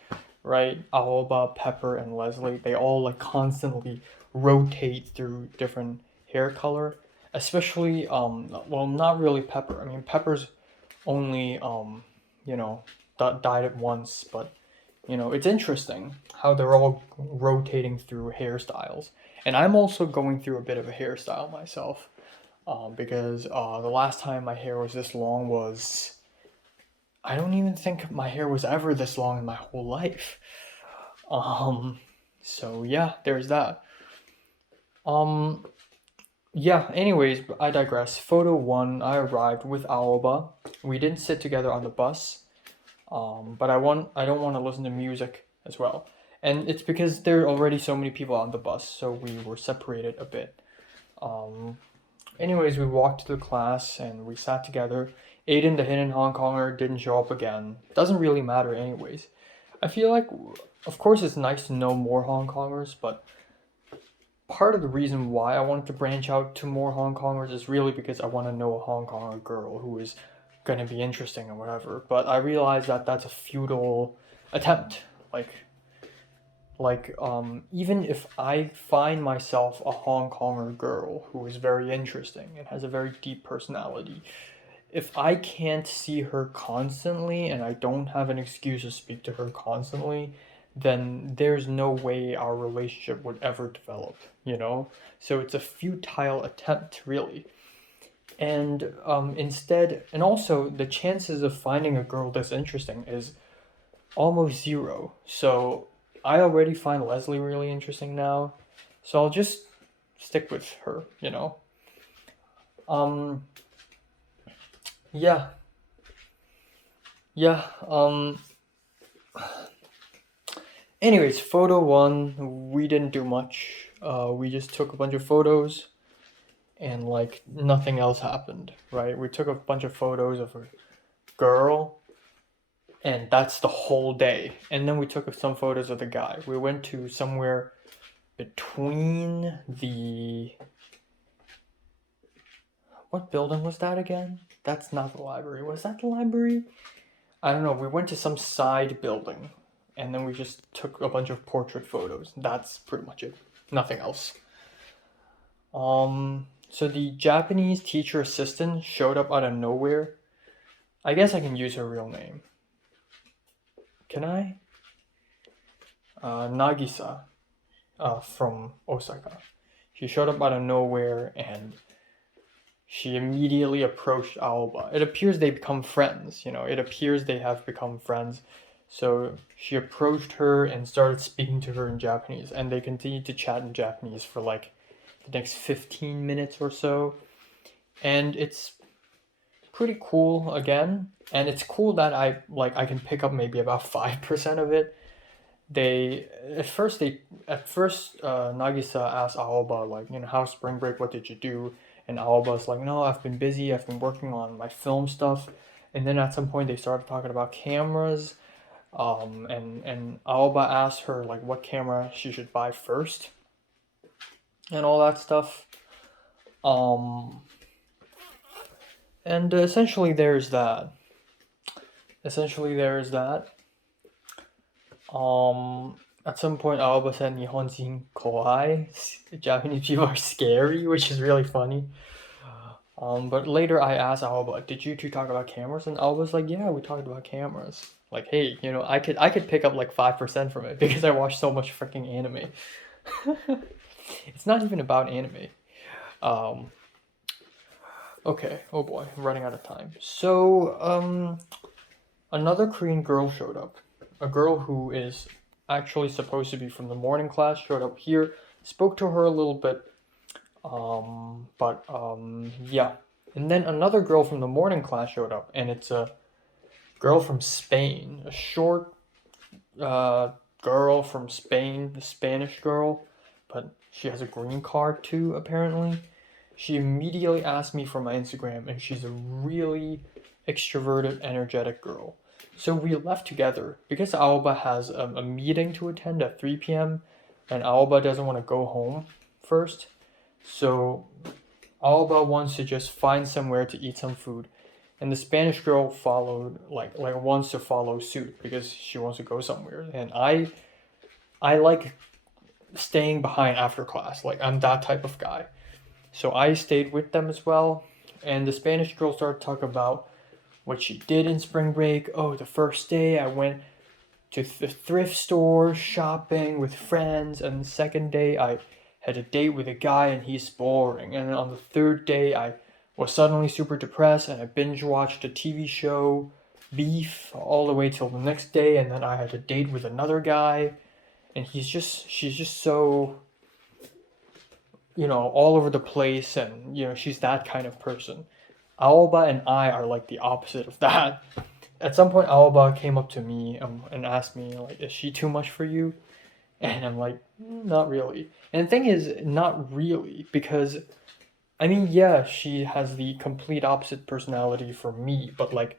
right? Aoba, Pepper, and Leslie. They all like constantly rotate through different hair color. Especially not really Pepper. I mean, Pepper's only dyed it once, but it's interesting how they're all rotating through hairstyles. And I'm also going through a bit of a hairstyle myself. Because the last time my hair was this long was... I don't even think my hair was ever this long in my whole life. So yeah, there's that. Anyways, I digress. Photo 1, I arrived with Aoba. We didn't sit together on the bus. But I don't want to listen to music as well. And it's because there are already so many people on the bus, so we were separated a bit. Anyways, we walked to the class and we sat together. Aiden, the hidden Hong Konger, didn't show up again. Doesn't really matter anyways. I feel like, of course it's nice to know more Hong Kongers, but part of the reason why I wanted to branch out to more Hong Kongers is really because I want to know a Hong Konger girl who is going to be interesting or whatever. But I realized that that's a futile attempt. Even if I find myself a Hong Konger girl who is very interesting and has a very deep personality, if I can't see her constantly and I don't have an excuse to speak to her constantly, then there's no way our relationship would ever develop, So it's a futile attempt, really. And also the chances of finding a girl that's interesting is almost zero. So I already find Leslie really interesting now, so I'll just stick with her, Anyways, photo 1, we didn't do much. We just took a bunch of photos, and like nothing else happened, right? We took a bunch of photos of a girl, and that's the whole day. And then we took some photos of the guy. We went to somewhere between what building was that again? That's not the library. Was that the library? I don't know. We went to some side building and then we just took a bunch of portrait photos. That's pretty much it. Nothing else. So the Japanese teacher assistant showed up out of nowhere. I guess I can use her real name. Can I? Nagisa, from Osaka. She showed up out of nowhere and she immediately approached Aoba. It appears they become friends, it appears they have become friends. So she approached her and started speaking to her in Japanese, and they continued to chat in Japanese for like the next 15 minutes or so. And it's pretty cool again. And it's cool that I can pick up maybe about 5% of it. At first Nagisa asked Aoba like, how's spring break, what did you do? And Aoba's like, no, I've been busy, I've been working on my film stuff. And then at some point they started talking about cameras. And Aoba asked her like what camera she should buy first and all that stuff. And essentially there's that. At some point Aoba said Nihonjin kowai. Japanese people are scary, which is really funny. But later I asked Aoba, did you two talk about cameras? And Aoba's like, yeah, we talked about cameras. Like, hey, I could pick up like 5% from it because I watch so much freaking anime. It's not even about anime. Okay, oh boy, I'm running out of time. So, another Korean girl showed up. A girl who is actually supposed to be from the morning class showed up here. Spoke to her a little bit. Yeah. And then another girl from the morning class showed up, and it's a girl from Spain. A short girl from Spain, a Spanish girl, but she has a green card too, apparently. She immediately asked me for my Instagram, and she's a really extroverted, energetic girl. So we left together because Aoba has a meeting to attend at 3 p.m. and Aoba doesn't want to go home first. So Aoba wants to just find somewhere to eat some food. And the Spanish girl followed, wants to follow suit because she wants to go somewhere. And I like staying behind after class. Like, I'm that type of guy. So I stayed with them as well. And the Spanish girl started talking about what she did in spring break. Oh, the first day I went to the thrift store shopping with friends. And the second day I had a date with a guy and he's boring. And then on the third day I was suddenly super depressed and I binge watched a TV show, Beef, all the way till the next day. And then I had a date with another guy. And she's just so, all over the place. And, she's that kind of person. Aoba and I are like the opposite of that. At some point, Aoba came up to me and asked me, like, is she too much for you? And I'm like, not really. And the thing is, not really, because, I mean, yeah, she has the complete opposite personality for me, but, like,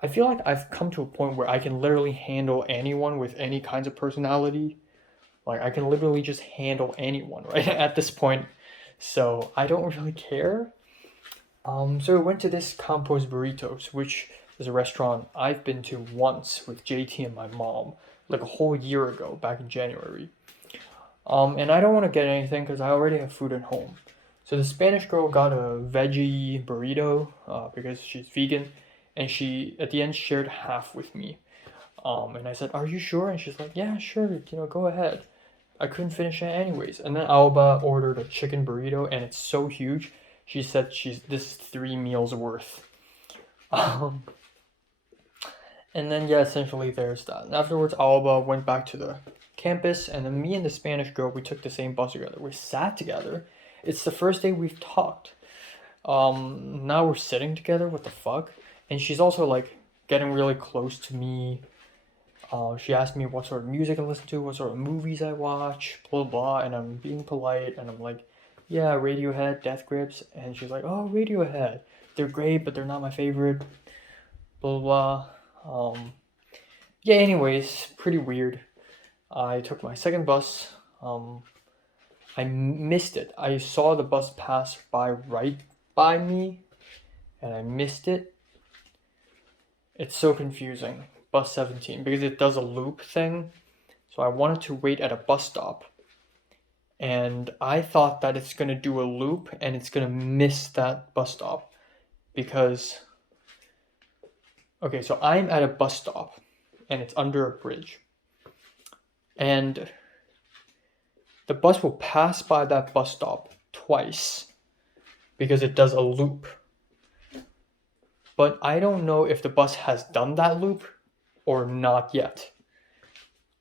I feel like I've come to a point where I can literally handle anyone with any kinds of personality. Like, I can literally just handle anyone, right, at this point. So, I don't really care. So we went to this Campos Burritos, which is a restaurant I've been to once with JT and my mom, like a whole year ago, back in January. And I don't want to get anything because I already have food at home. So the Spanish girl got a veggie burrito because she's vegan, and she at the end shared half with me. And I said, "Are you sure?" And she's like, "Yeah, sure. Go ahead." I couldn't finish it anyways. And then Alba ordered a chicken burrito, and it's so huge. She said this is 3 meals worth. And then yeah, essentially there's that. And afterwards, Alba went back to the campus, and then me and the Spanish girl, we took the same bus together. We sat together. It's the first day we've talked. Now we're sitting together. What the fuck? And she's also like getting really close to me. She asked me what sort of music I listen to, what sort of movies I watch, blah blah. And I'm being polite, and I'm like, yeah, Radiohead, Death Grips. And she's like, oh, Radiohead. They're great, but they're not my favorite. Blah blah. Yeah, anyways, pretty weird. I took my second bus. I missed it. I saw the bus pass by right by me, and I missed it. It's so confusing. Bus 17, because it does a loop thing. So I wanted to wait at a bus stop. And I thought that it's going to do a loop and it's going to miss that bus stop. Because, okay, so I'm at a bus stop and it's under a bridge. And the bus will pass by that bus stop twice because it does a loop. But I don't know if the bus has done that loop or not yet.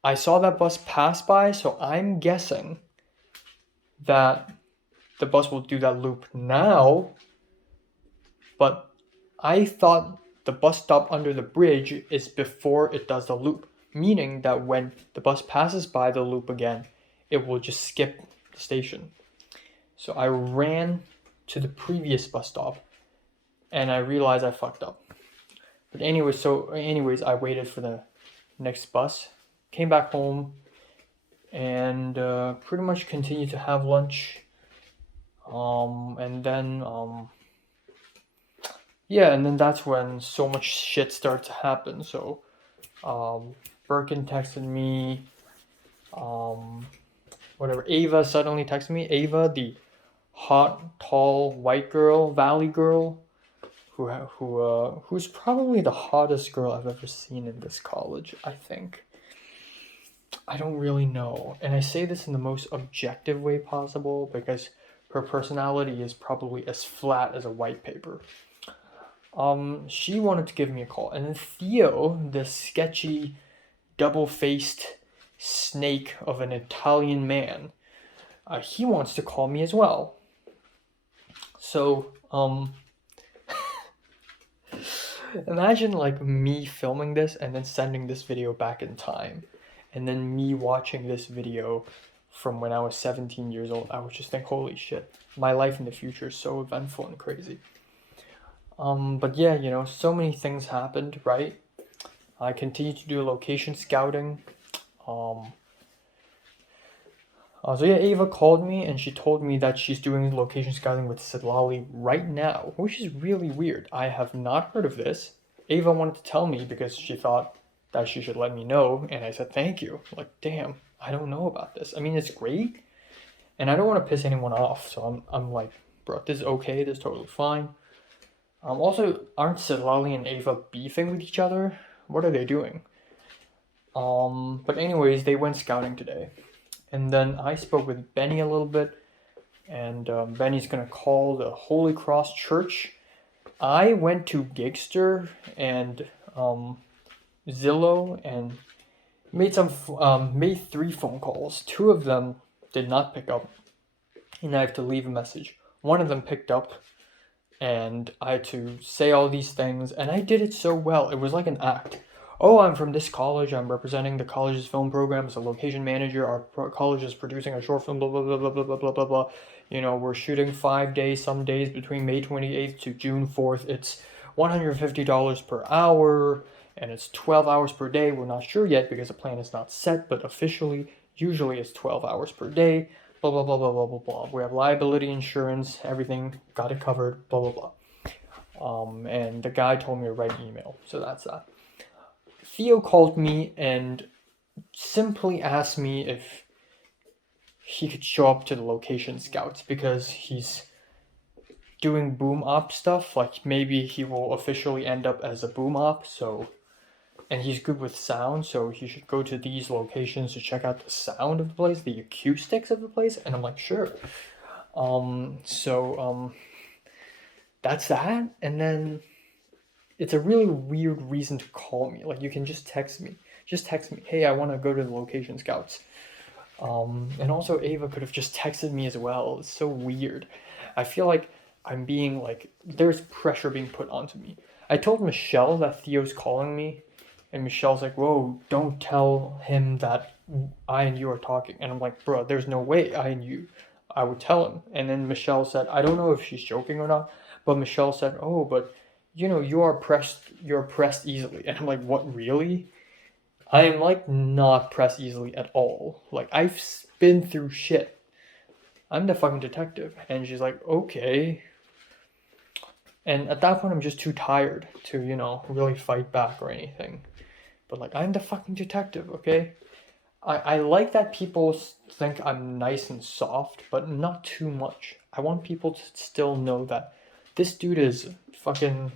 I saw that bus pass by, so I'm guessing that the bus will do that loop now. But I thought the bus stop under the bridge is before it does the loop, meaning that when the bus passes by the loop again, it will just skip the station. So I ran to the previous bus stop and I realized I fucked up. But anyways, I waited for the next bus, came back home, and pretty much continued to have lunch. And then that's when so much shit started to happen. So Birkin texted me, Ava suddenly texted me. Ava, the hot, tall, white girl, valley girl, who's probably the hottest girl I've ever seen in this college, I think. I don't really know. And I say this in the most objective way possible because her personality is probably as flat as a white paper. She wanted to give me a call. And then Theo, the sketchy, double-faced snake of an Italian man, he wants to call me as well. So, imagine like me filming this and then sending this video back in time. And then me watching this video from when I was 17 years old. I would just think, holy shit, my life in the future is so eventful and crazy. But yeah, so many things happened, right? I continued to do location scouting. Ava called me and she told me that she's doing location scouting with Sidlali right now, which is really weird. I have not heard of this. Ava wanted to tell me because she thought that she should let me know, and I said thank you. Like, damn, I don't know about this. I mean, it's great, and I don't want to piss anyone off, so I'm like, bro, this is okay, this is totally fine. Also, aren't Sidlali and Ava beefing with each other? What are they doing? But anyways, they went scouting today. And then I spoke with Benny a little bit, and Benny's gonna call the Holy Cross Church. I went to Gigster and Zillow and made 3 phone calls. 2 of them did not pick up, and I have to leave a message. 1 of them picked up, and I had to say all these things, and I did it so well. It was like an act. Oh, I'm from this college. I'm representing the college's film program as a location manager. Our college is producing a short film, blah, blah, blah, blah, blah, blah, blah, blah. We're shooting 5 days, some days between May 28th to June 4th. It's $150 per hour, and it's 12 hours per day. We're not sure yet because the plan is not set, but officially, usually it's 12 hours per day, blah, blah, blah, blah, blah, blah, blah. We have liability insurance, everything, got it covered, blah, blah, blah. And the guy told me to write an email, so that's that. Theo called me and simply asked me if he could show up to the location scouts because he's doing boom op stuff. Like maybe he will officially end up as a boom op. And he's good with sound, so he should go to these locations to check out the sound of the place, the acoustics of the place. And I'm like, sure. That's that. And then it's a really weird reason to call me. Like, you can just text me. Hey, I want to go to the location scouts. And also Ava could have just texted me as well. It's so weird. I feel like I'm being like, there's pressure being put onto me. I told Michelle that Theo's calling me, and Michelle's like, whoa, don't tell him that I and you are talking. And I'm like, bro, there's no way I would tell him. And then Michelle said, I don't know if she's joking or not, but Michelle said, oh, but you're pressed easily. And I'm like, what, really? I am like not pressed easily at all. Like, I've been through shit. I'm the fucking detective. And she's like, okay. And at that point, I'm just too tired to, really fight back or anything. But like, I'm the fucking detective, okay? I like that people think I'm nice and soft, but not too much. I want people to still know that this dude is fucking,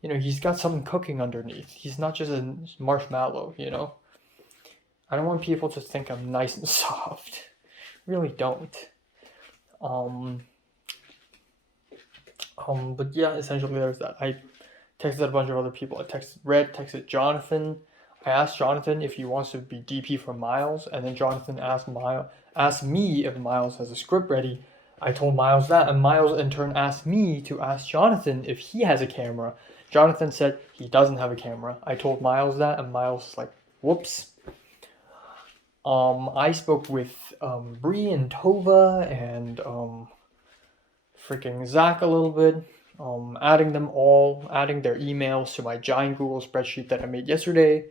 he's got something cooking underneath. He's not just a marshmallow, I don't want people to think I'm nice and soft. Really don't. But yeah, essentially there's that. I texted a bunch of other people. I texted Jonathan. I asked Jonathan if he wants to be DP for Miles, and then Jonathan asked me if Miles has a script ready. I told Miles that, and Miles in turn asked me to ask Jonathan if he has a camera. Jonathan said he doesn't have a camera. I told Miles that, and Miles was like, whoops. I spoke with Bree and Tova and freaking Zach a little bit, adding their emails to my giant Google spreadsheet that I made yesterday.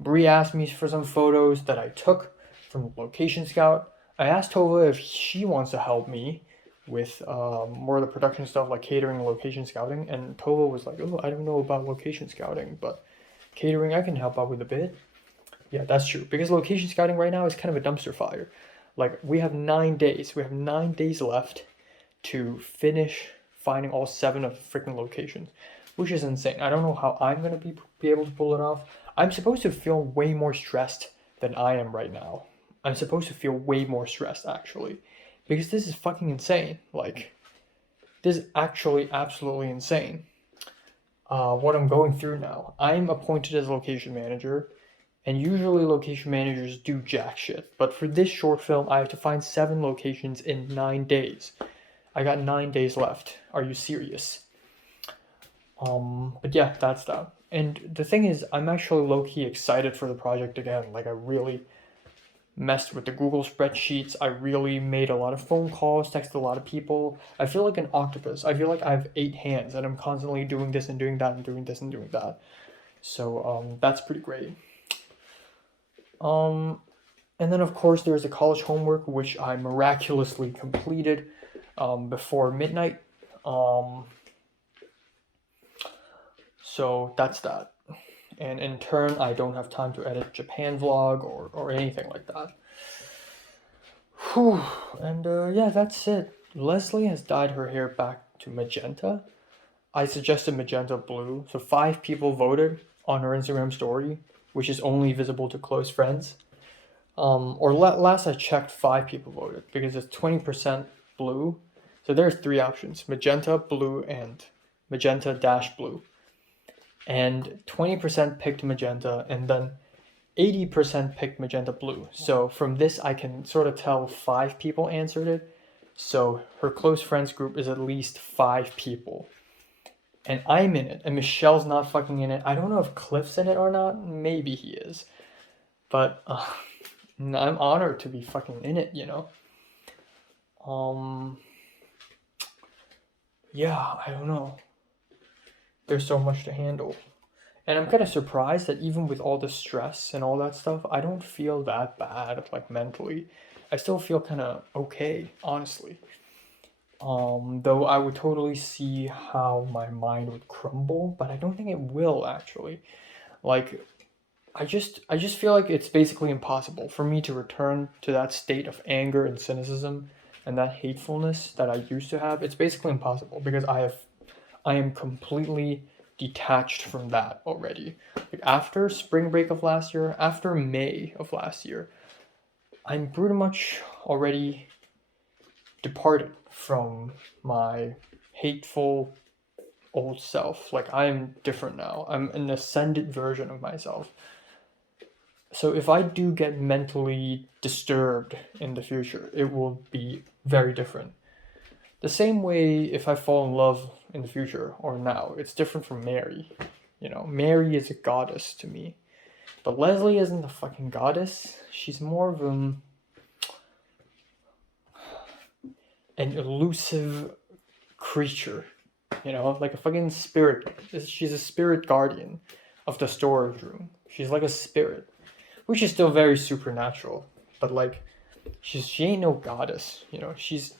Bree asked me for some photos that I took from Location Scout. I asked Tova if she wants to help me with more of the production stuff like catering and location scouting, and Tova was like, oh, I don't know about location scouting, but catering I can help out with a bit. Yeah, that's true, because location scouting right now is kind of a dumpster fire. Like, we have 9 days. We have 9 days left to finish finding all 7 of the freaking locations, which is insane. I don't know how I'm going to be able to pull it off. I'm supposed to feel way more stressed than I am right now. I'm supposed to feel way more stressed, actually, because this is fucking insane. Like, this is actually absolutely insane. What I'm going through now. I'm appointed as location manager, and usually location managers do jack shit. But for this short film, I have to find 7 locations in 9 days. I got 9 days left. Are you serious? But yeah, that's that. And the thing is, I'm actually low-key excited for the project again. Like, I really messed with the Google spreadsheets. I really made a lot of phone calls, texted a lot of people. I feel like an octopus. I feel like I have 8 hands and I'm constantly doing this and doing that and doing this and doing that. So, that's pretty great. And then of course there's the college homework, which I miraculously completed before midnight. So that's that. And in turn, I don't have time to edit Japan vlog or anything like that. Whew. And yeah, that's it. Leslie has dyed her hair back to magenta. I suggested magenta blue. So 5 people voted on her Instagram story, which is only visible to close friends. Last I checked, 5 people voted because it's 20% blue. So there's 3 options: magenta, blue, and magenta dash blue. And 20% picked magenta, and then 80% picked magenta blue. So from this, I can sort of tell 5 people answered it. So her close friends group is at least 5 people. And I'm in it, and Michelle's not fucking in it. I don't know if Cliff's in it or not. Maybe he is. But I'm honored to be fucking in it, Yeah, I don't know. There's so much to handle. And I'm kind of surprised that even with all the stress and all that stuff, I don't feel that bad, like, mentally. I still feel kind of okay, honestly. Though I would totally see how my mind would crumble, but I don't think it will, actually. Like, I just feel like it's basically impossible for me to return to that state of anger and cynicism and that hatefulness that I used to have. It's basically impossible because I am completely detached from that already. Like, after spring break of last year, after May of last year, I'm pretty much already departed from my hateful old self. Like, I am different now. I'm an ascended version of myself. So if I do get mentally disturbed in the future, it will be very different. The same way if I fall in love in the future or now, it's different from Mary. Mary is a goddess to me. But Leslie isn't a fucking goddess. She's more of an elusive creature. Like a fucking spirit. She's a spirit guardian of the storage room. She's like a spirit, which is still very supernatural. But like, she ain't no goddess, you know. She's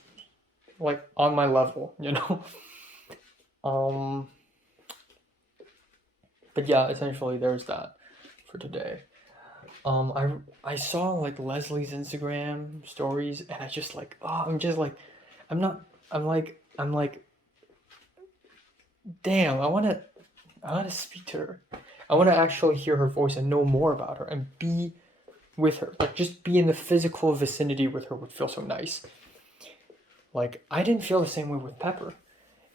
like on my level, you know. Um, but yeah, essentially there's that for today. I saw like Leslie's Instagram stories, and I just like, oh, I'm just like, I'm not, I'm like, damn, I wanna speak to her. I wanna actually hear her voice and know more about her and be with her. Like, just be in the physical vicinity with her would feel so nice. Like, I didn't feel the same way with Pepper.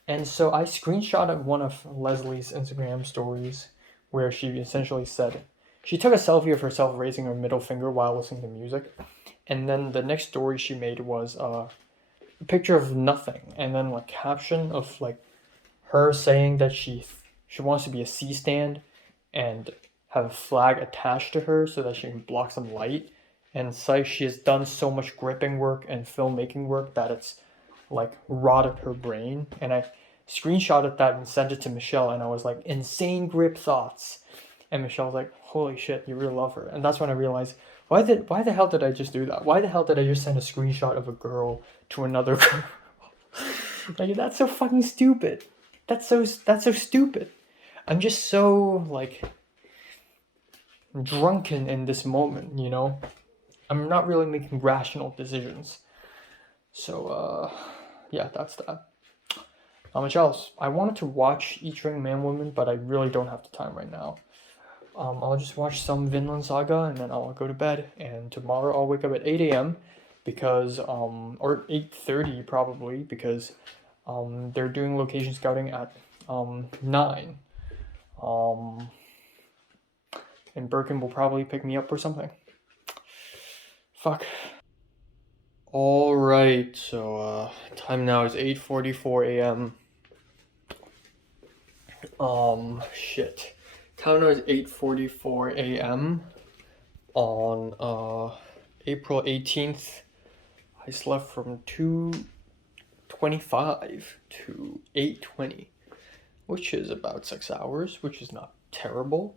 And so I screenshotted one of Leslie's Instagram stories where she essentially said, she took a selfie of herself raising her middle finger while listening to music. And then the next story she made was a picture of nothing. And then like caption of like her saying that she wants to be a C stand and have a flag attached to her so that she can block some light. And it's like she has done so much gripping work and filmmaking work that it's like rotted her brain. And I screenshotted that and sent it to Michelle, and I was like, insane grip thoughts. And Michelle was like, holy shit, you really love her. And that's when I realized, why the hell did I just do that? Why the hell did I just send a screenshot of a girl to another girl? Like, that's so fucking stupid. That's so stupid. I'm just so like drunken in this moment, you know? I'm not really making rational decisions. So yeah, that's that. Not much else. I wanted to watch Each Ring Man Woman, but I really don't have the time right now. I'll just watch some Vinland Saga and then I'll go to bed. And tomorrow I'll wake up at 8 a.m. because or 8:30 probably, because they're doing location scouting at 9. And Birkin will probably pick me up or something. Fuck. Alright, so time now is 8:44 a.m. Shit. Time now is 8:44 a.m. on April 18th. I slept from 2:25 to 8:20, which is about 6 hours, which is not terrible.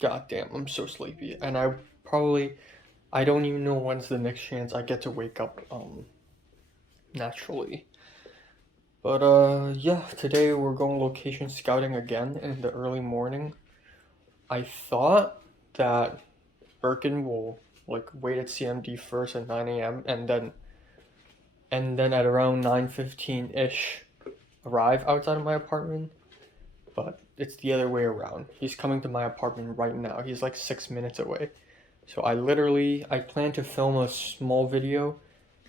God damn, I'm so sleepy, and I don't even know when's the next chance I get to wake up naturally. But yeah, today we're going location scouting again in the early morning. I thought that Birkin will like wait at CMD first at 9 a.m. and then at around 9:15-ish arrive outside of my apartment. But it's the other way around. He's coming to my apartment right now. He's like 6 minutes away. So I plan to film a small video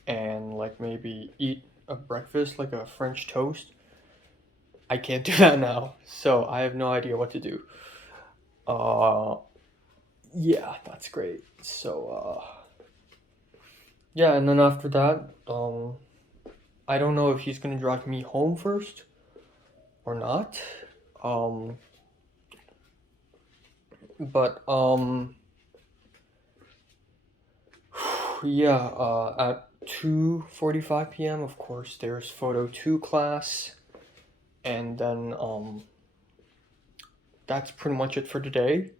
and like maybe eat a breakfast, like a French toast. I can't do that now, so I have no idea what to do. Yeah, that's great. So yeah, and then after that, I don't know if he's gonna drive me home first or not. But yeah, at 2:45 p.m. of course there's photo 2 class, and then that's pretty much it for today.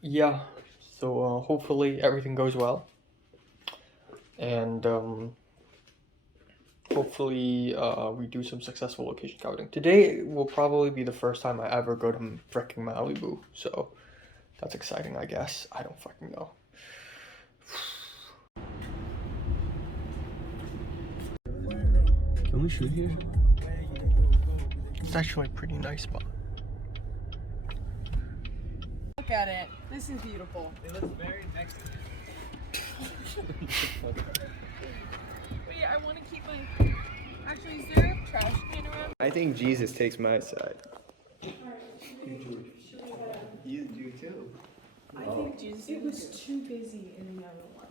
Yeah, so hopefully everything goes well, and hopefully we do some successful location scouting. Today will probably be the first time I ever go to fricking Malibu, so that's exciting, I guess. I don't fucking know. Can we shoot here? It's actually a pretty nice spot. Look at it. This is beautiful. It looks very Mexican. Wait, I want to keep my. Actually, is there a trash can around? I think Jesus takes my side. You do too. I think Jesus. It was too busy in the other one.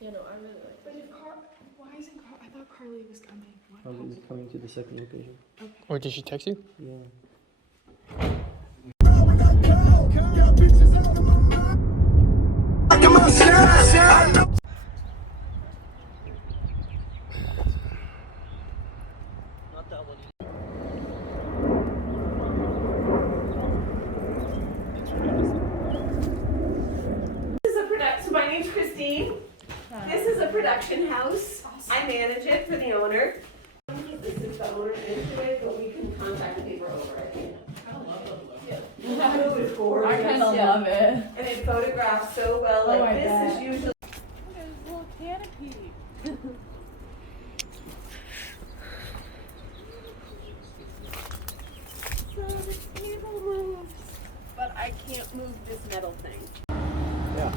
Yeah, no, I really like. But if why isn't I thought Carly was coming. What? Probably coming to the second location. Okay. Wait, did she text you? Yeah. Not that one. production house. I manage it for the owner. This is the owner into it, but we can contact the paper over it. I love the blue. The blue is gorgeous. I kind of love it. And it photographs so well. Oh, Like I this bet. is usually. There's a little canopy. So the table moves, but I can't move this metal thing. Yeah.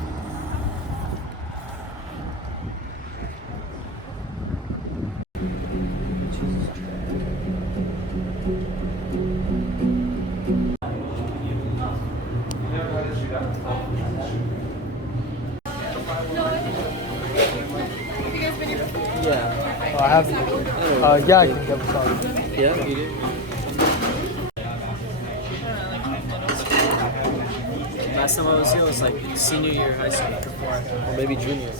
Oh, I have. Yeah, I can get some. Yeah, you do. Last time I was here was like senior year of high school. Or maybe junior.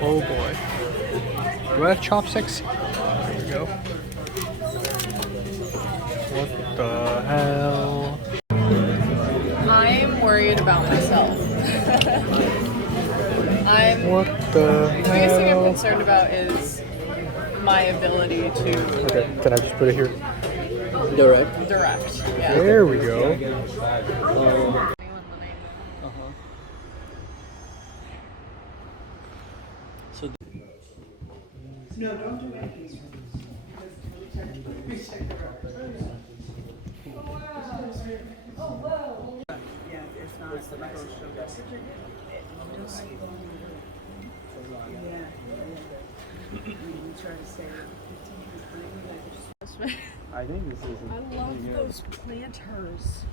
Oh boy. Do I have chopsticks? There we go. What the hell? I'm worried about myself. What the The biggest thing I'm hell? concerned about is my ability to Okay, can I just put it here? Direct. direct. Yeah. There we go. So I think this is. I love those planters.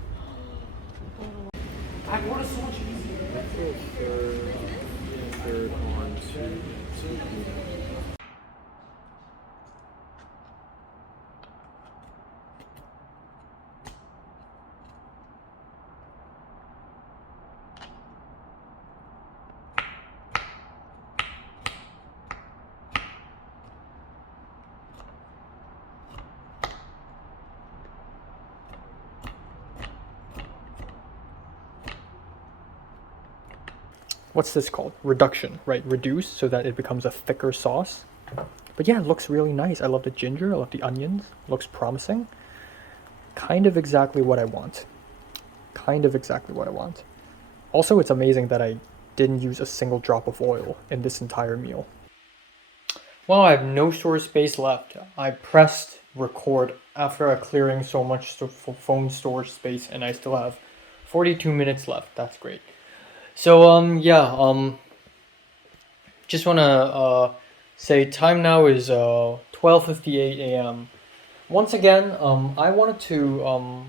third on two. What's this called? Reduction, right? Reduce so that it becomes a thicker sauce. But yeah, it looks really nice. I love the ginger, I love the onions. Looks promising. Kind of exactly what I want. Kind of exactly what I want. Also, it's amazing that I didn't use a single drop of oil in this entire meal. Well, I have no storage space left. I pressed record after clearing so much phone storage space, and I still have 42 minutes left. That's great. So yeah, just wanna say time now is 12:58 a.m. Once again, I wanted to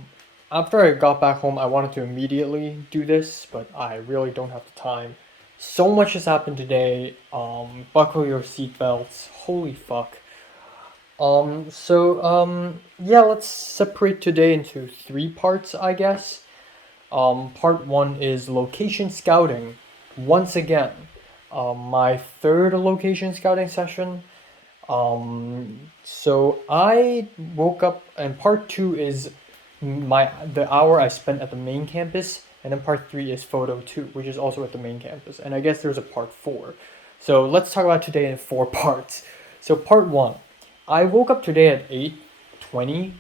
after I got back home, I wanted to immediately do this, but I really don't have the time. So much has happened today. Buckle your seatbelts. Holy fuck. Yeah, let's separate today into 3 parts, I guess. Part 1 is location scouting. Once again, my 3rd location scouting session. So I woke up, and part 2 is the hour I spent at the main campus, and then part 3 is photo 2, which is also at the main campus, and I guess there's a part 4. So let's talk about today in 4 parts. So part 1, I woke up today at 8:20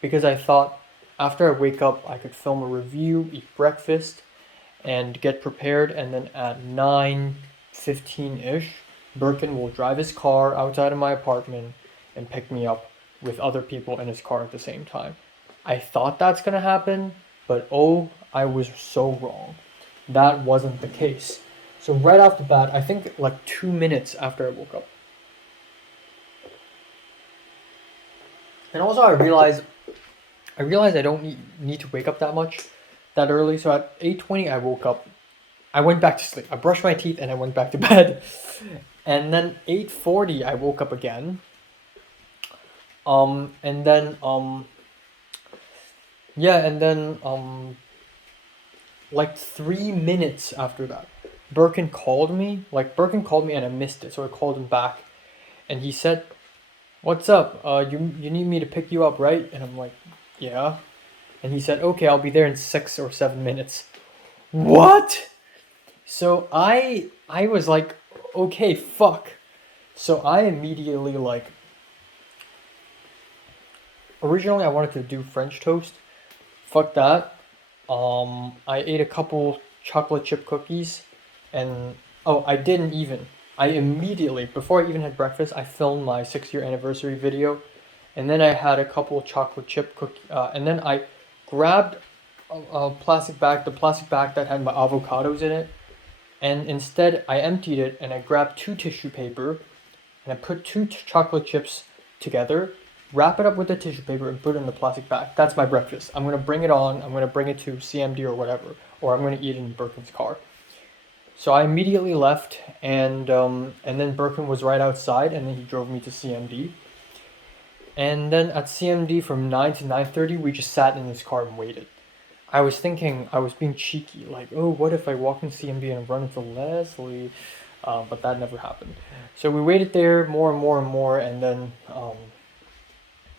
because I thought after I wake up I could film a review, eat breakfast, and get prepared, and then at 9:15-ish, Birkin will drive his car outside of my apartment and pick me up with other people in his car at the same time. I thought that's gonna happen, but oh, I was so wrong. That wasn't the case. So right off the bat, I think like 2 minutes after I woke up. And also I realized I don't need to wake up that early. So at 8:20 I woke up. I went back to sleep. I brushed my teeth and I went back to bed. And then 8:40 I woke up again. And then like 3 minutes after that, Birkin called me. Birkin called me and I missed it, so I called him back, and he said, "What's up? You need me to pick you up, right?" And I'm like, "Yeah." And he said, "Okay, I'll be there in 6 or 7 minutes." What? So I was like, okay, fuck. So I immediately like originally I wanted to do French toast. Fuck that. I ate a couple chocolate chip cookies, and oh, I didn't even. I immediately, before I even had breakfast, I filmed my 6-year anniversary video, and then I had a couple chocolate chip cookie, and then I grabbed a plastic bag, the plastic bag that had my avocados in it, and instead I emptied it and I grabbed 2 tissue paper and I put chocolate chips together, wrap it up with the tissue paper, and put it in the plastic bag. That's my breakfast. I'm gonna bring it on. I'm gonna bring it to CMD or whatever, or I'm gonna eat it in Birkin's car. So I immediately left, and then Birkin was right outside, and then he drove me to CMD. And then at CMD from 9 to 9:30, we just sat in his car and waited. I was thinking I was being cheeky, like, oh, what if I walk in CMD and run into Leslie? But that never happened. So we waited there more and more and more, and then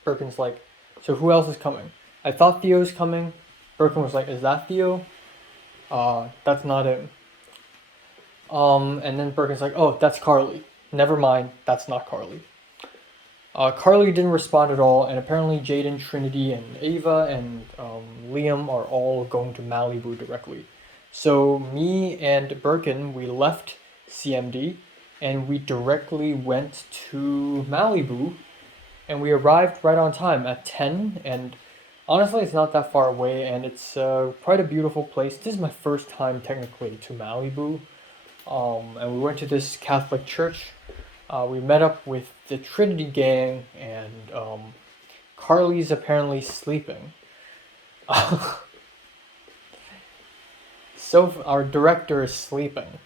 Birkin's like, so who else is coming? I thought Theo's coming. Birkin was like, is that Theo? That's not him. And then Birkin's like, oh, that's Carly. Never mind, that's not Carly. Carly didn't respond at all, and apparently Jaden, Trinity, and Ava and Liam are all going to Malibu directly. So me and Birkin, we left CMD, and we directly went to Malibu, and we arrived right on time at 10, and honestly it's not that far away, and it's quite a beautiful place. This is my first time technically to Malibu, and we went to this Catholic church. We met up with the Trinity gang, and Carly's apparently sleeping. So our director is sleeping.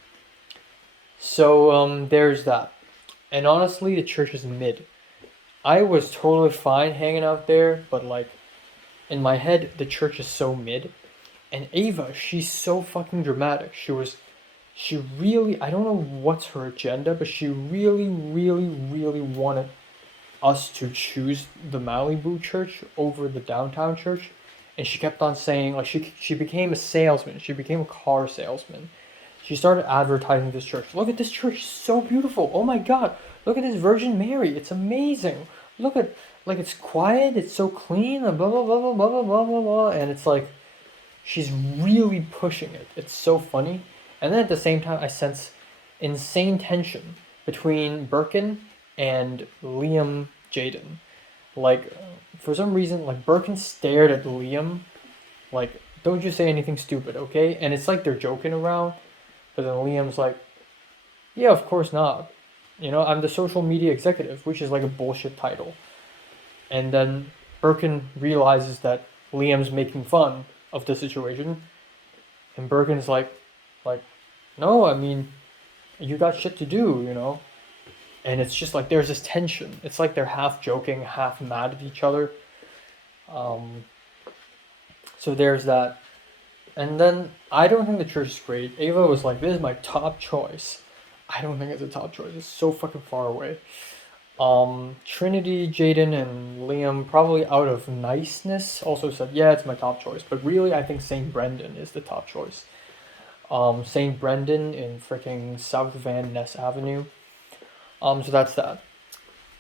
So there's that. And honestly, the church is mid. I was totally fine hanging out there, but like in my head, the church is so mid. And Ava, she's so fucking dramatic. She really, I don't know what's her agenda, but she really, really, really wanted us to choose the Malibu church over the downtown church. And she kept on saying, like, she became a salesman. She became a car salesman. She started advertising this church. Look at this church, it's so beautiful. Oh my God, look at this Virgin Mary. It's amazing. Look at, like, it's quiet, it's so clean, and blah, blah, blah, blah, blah, blah, blah, blah. And it's like, she's really pushing it. It's so funny. And then at the same time, I sense insane tension between Birkin and Liam Jaden. Like, for some reason, like, Birkin stared at Liam, like, don't you say anything stupid, okay? And it's like they're joking around, but then Liam's like, yeah, of course not. You know, I'm the social media executive, which is like a bullshit title. And then Birkin realizes that Liam's making fun of the situation, and Birkin's like, no, I mean, you got shit to do, you know? And it's just like there's this tension. It's like they're half joking, half mad at each other. So there's that. And then I don't think the church is great. Ava was like, this is my top choice. I don't think it's a top choice. It's so fucking far away. Trinity, Jaden, and Liam, probably out of niceness, also said, yeah, it's my top choice. But really, I think St. Brendan is the top choice. St. Brendan in freaking South Van Ness Avenue. So that's that.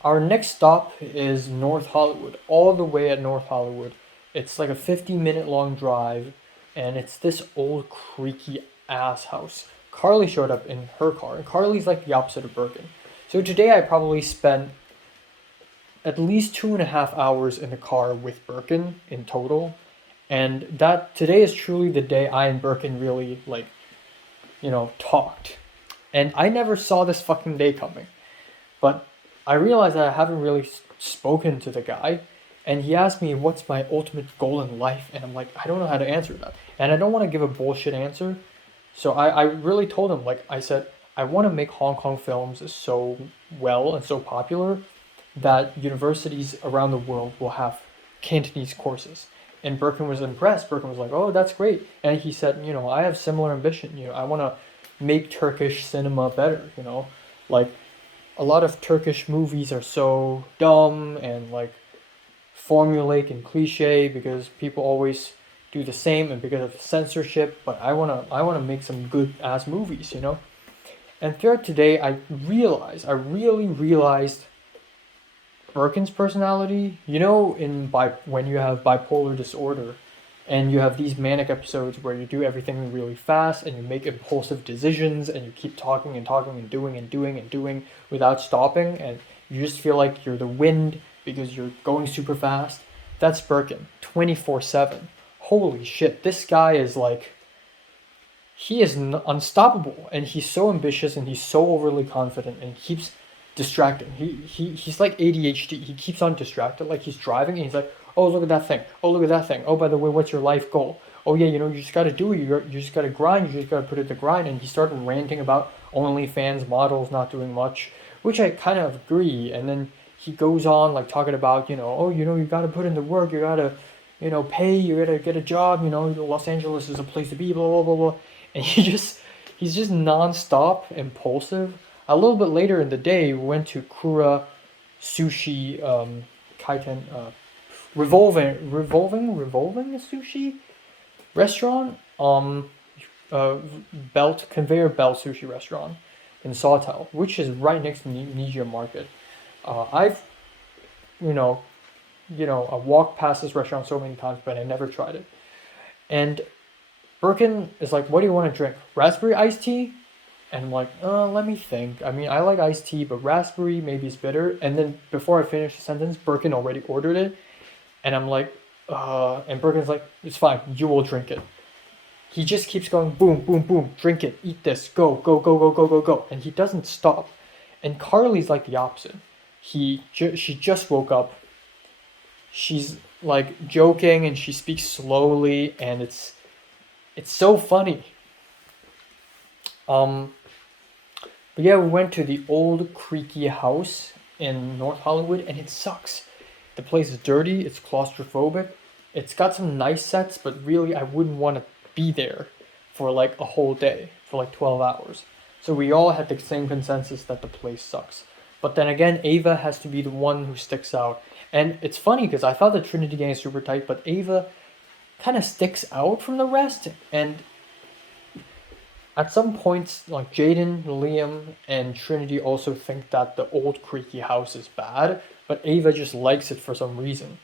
Our next stop is North Hollywood, all the way at North Hollywood. It's like a 50-minute long drive, and it's this old creaky ass house. Carly showed up in her car, and Carly's like the opposite of Birkin. So today I probably spent at least 2.5 hours in the car with Birkin in total, and that today is truly the day I and Birkin really like, you know, talked. And I never saw this fucking day coming. But I realized that I haven't really spoken to the guy. And he asked me, what's my ultimate goal in life? And I'm like, I don't know how to answer that. And I don't want to give a bullshit answer. So I really told him, like, I said, I want to make Hong Kong films so well and so popular that universities around the world will have Cantonese courses. And Birkin was impressed. Birkin was like, oh, that's great. And he said, you know, I have similar ambition. You know, I want to make Turkish cinema better, you know. Like, a lot of Turkish movies are so dumb and, like, formulaic and cliche because people always do the same, and because of censorship. But I wanna make some good ass movies, you know. And throughout today, I really realized Birkin's personality. You know, when you have bipolar disorder, and you have these manic episodes where you do everything really fast and you make impulsive decisions and you keep talking and talking and doing and doing and doing without stopping, and you just feel like you're the wind because you're going super fast. That's Birkin, 24/7. Holy shit, this guy is like, he is unstoppable, and he's so ambitious and he's so overly confident and he keeps distracting. He's like ADHD. He keeps on distracted. Like he's driving and he's like, oh, look at that thing. Oh, look at that thing. Oh, by the way, what's your life goal? Oh yeah, you know, you just got to do it. You just got to grind. You just got to put it to grind. And he started ranting about OnlyFans models not doing much, which I kind of agree. And then he goes on like talking about, you know, oh, you know, you got to put in the work. You got to, you know, pay. You got to get a job. You know, Los Angeles is a place to be. Blah blah blah blah. And he's just nonstop impulsive. A little bit later in the day, we went to Kura Sushi, Kaiten, revolving sushi restaurant, conveyor belt sushi restaurant in Sawtell, which is right next to Nijia Market. I've, you know, I walked past this restaurant so many times, but I never tried it. And Birkin is like, what do you want to drink? Raspberry iced tea? And I'm like, let me think. I mean, I like iced tea, but raspberry maybe is bitter. And then before I finish the sentence, Birkin already ordered it. And I'm like, and Birkin's like, it's fine, you will drink it. He just keeps going, boom, boom, boom, drink it, eat this, go, go, go, go, go, go, go. And he doesn't stop. And Carly's like the opposite. She just woke up. She's like joking and she speaks slowly, and it's so funny. But yeah, we went to the old creaky house in North Hollywood, and it sucks. The place is dirty, it's claustrophobic. It's got some nice sets, but really I wouldn't want to be there for like a whole day, for like 12 hours. So we all had the same consensus that the place sucks. But then again, Ava has to be the one who sticks out. And it's funny because I thought the Trinity gang is super tight, but Ava kind of sticks out from the rest. And at some points, like Jaden, Liam, and Trinity also think that the old creaky house is bad, but Ava just likes it for some reason.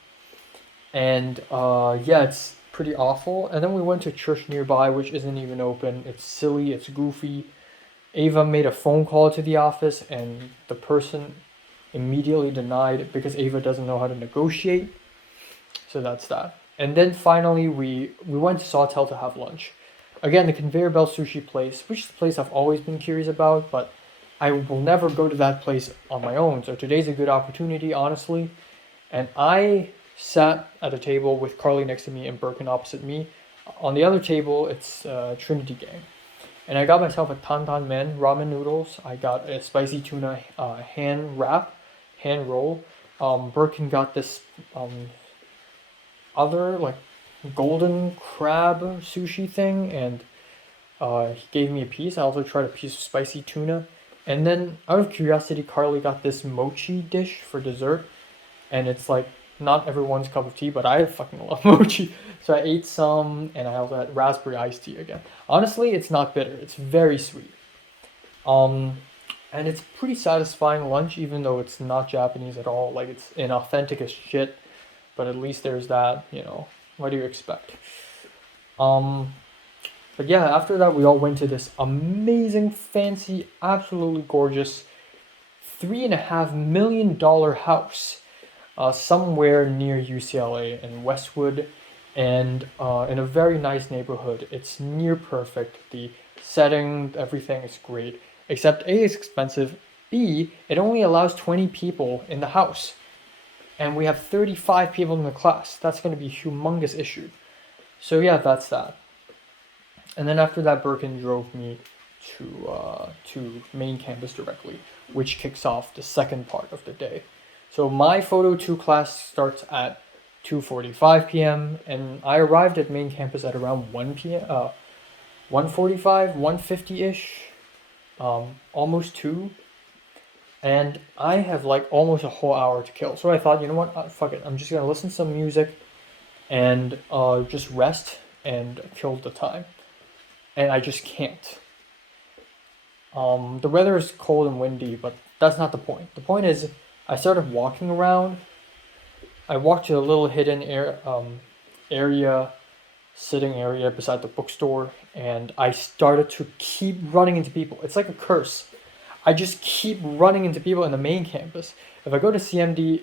And yeah, it's pretty awful. And then we went to a church nearby, which isn't even open. It's silly, it's goofy. Ava made a phone call to the office, and the person immediately denied it because Ava doesn't know how to negotiate. So that's that. And then finally, we went to Sawtell to have lunch. Again, the conveyor belt sushi place, which is a place I've always been curious about, but I will never go to that place on my own. So today's a good opportunity, honestly. And I sat at a table with Carly next to me and Birkin opposite me. On the other table, it's Trinity Gang. And I got myself a tantan men ramen noodles. I got a spicy tuna hand roll. Birkin got this other like golden crab sushi thing, and he gave me a piece. I also tried a piece of spicy tuna. And then out of curiosity, Carly got this mochi dish for dessert, and it's like not everyone's cup of tea, but I fucking love mochi. So I ate some, and I also had raspberry iced tea again. Honestly, it's not bitter. It's very sweet. And it's pretty satisfying lunch, even though it's not Japanese at all. Like, it's inauthentic as shit, but at least there's that, you know. What do you expect? But yeah, after that, we all went to this amazing, fancy, absolutely gorgeous $3.5 million house somewhere near UCLA in Westwood, and in a very nice neighborhood. It's near perfect. The setting, everything is great, except A, it's expensive, B, it only allows 20 people in the house. And we have 35 people in the class. That's going to be a humongous issue. So yeah, that's that. And then after that, Birkin drove me to main campus directly, which kicks off the second part of the day. So my photo 2 class starts at 2:45 p.m. and I arrived at main campus at around 1 p.m. 1:45, 1:50-ish, almost 2. And I have like almost a whole hour to kill. So I thought, you know what, fuck it. I'm just going to listen to some music and just rest and kill the time. And I just can't. The weather is cold and windy, but that's not the point. The point is, I started walking around. I walked to a little hidden area, sitting area beside the bookstore, and I started to keep running into people. It's like a curse. I just keep running into people in the main campus. If I go to CMD,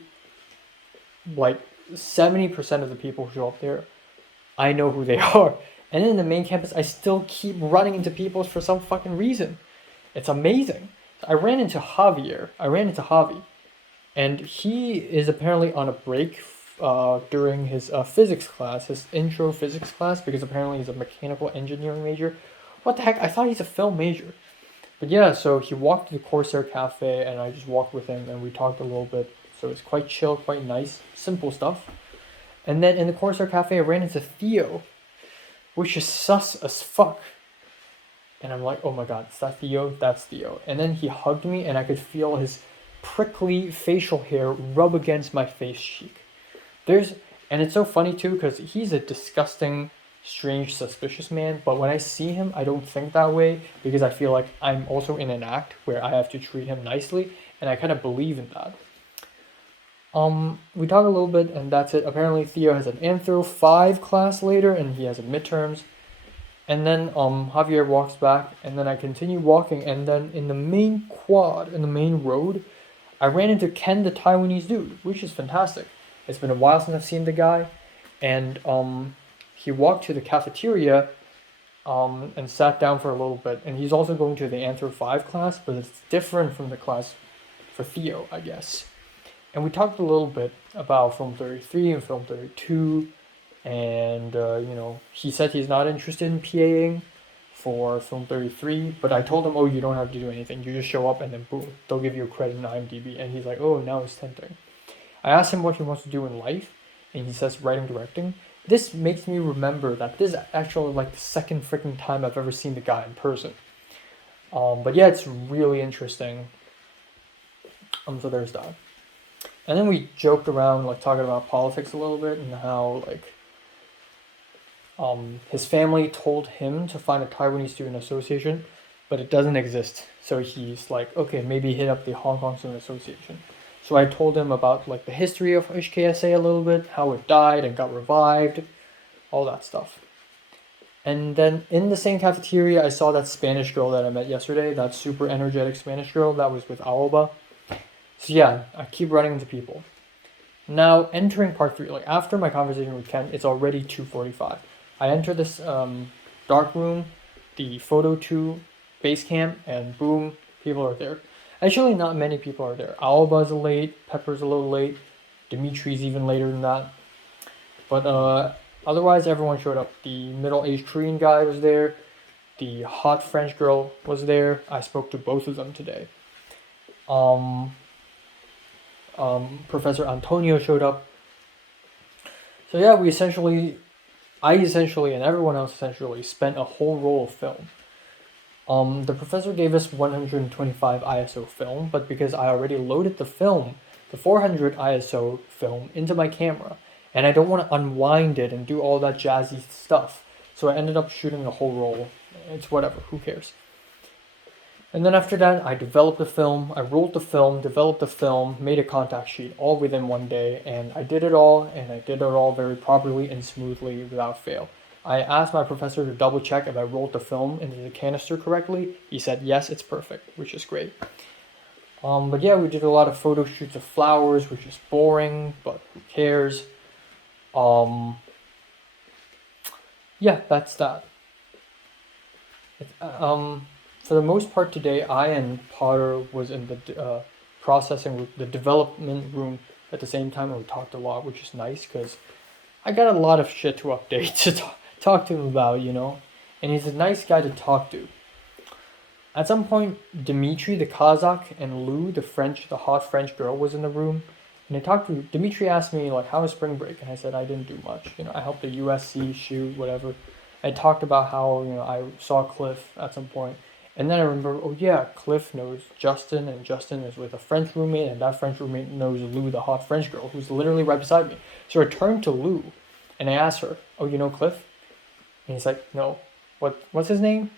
like 70% of the people who show up there, I know who they are. And in the main campus, I still keep running into people for some fucking reason. It's amazing. I ran into Javier. I ran into Javi. And he is apparently on a break during his physics class, his intro physics class, because apparently he's a mechanical engineering major. What the heck? I thought he's a film major. But yeah, so he walked to the Corsair Cafe, and I just walked with him, and we talked a little bit. So it's quite chill, quite nice, simple stuff. And then in the Corsair Cafe, I ran into Theo, which is sus as fuck. And I'm like, oh my god, is that Theo? That's Theo. And then he hugged me, and I could feel his prickly facial hair rub against my face cheek. And it's so funny too, because he's a disgusting, strange, suspicious man, but when I see him, I don't think that way, because I feel like I'm also in an act where I have to treat him nicely, and I kind of believe in that. We talk a little bit, and that's it. Apparently Theo has an Anthro 5 class later, and he has a midterms. And then Javier walks back, and then I continue walking, and then in the main quad, in the main road, I ran into Ken, the Taiwanese dude, which is fantastic. It's been a while since I've seen the guy, and he walked to the cafeteria and sat down for a little bit, and he's also going to the Anthro 5 class, but it's different from the class for Theo, I guess. And we talked a little bit about Film 33 and Film 32, and he said he's not interested in PAing for Film 33, but I told him, oh, you don't have to do anything, you just show up and then boom, they'll give you a credit in IMDb. And he's like, oh, now it's tempting. I asked him what he wants to do in life, and he says writing, directing. This makes me remember that this is actually like the second freaking time I've ever seen the guy in person. But yeah, it's really interesting. So there's that. And then we joked around, like talking about politics a little bit, and how like his family told him to find a Taiwanese Student Association, but it doesn't exist. So he's like, okay, maybe hit up the Hong Kong Student Association. So I told him about like the history of HKSA a little bit, how it died and got revived, all that stuff. And then in the same cafeteria, I saw that Spanish girl that I met yesterday, that super energetic Spanish girl that was with Alba. So yeah, I keep running into people. Now entering part 3, like after my conversation with Ken, it's already 2:45. I enter this dark room, the photo 2 base camp, and boom, people are there. Actually, not many people are there. Alba's late, Pepper's a little late, Dimitri's even later than that. But otherwise, everyone showed up. The middle-aged Korean guy was there. The hot French girl was there. I spoke to both of them today. Professor Antonio showed up. So yeah, I essentially, and everyone else essentially, spent a whole roll of film. The professor gave us 125 ISO film, but because I already loaded the film, the 400 ISO film, into my camera, and I don't want to unwind it and do all that jazzy stuff, so I ended up shooting the whole roll. It's whatever, who cares? And then after that, I developed the film, I rolled the film, developed the film, made a contact sheet, all within one day, and I did it all, very properly and smoothly without fail. I asked my professor to double check if I rolled the film into the canister correctly. He said, yes, it's perfect, which is great. But yeah, we did a lot of photo shoots of flowers, which is boring, but who cares? Yeah, that's that. For the most part today, I and Potter was in the processing, the development room at the same time, and we talked a lot, which is nice, because I got a lot of shit to update to talk to him about, and he's a nice guy to talk to. At some point, Dimitri, the Kazakh, and Lou, the hot French girl, was in the room, and I talked to Dimitri. Asked me like, how was spring break, and I said I didn't do much. I helped the USC shoot, whatever. I talked about how I saw Cliff at some point, and then I remember, oh yeah, Cliff knows Justin, and Justin is with a French roommate, and that French roommate knows Lou, the hot French girl, who's literally right beside me. So I turned to Lou, And I asked her, "Oh, you know Cliff?" And he's like, "No. What's his name?"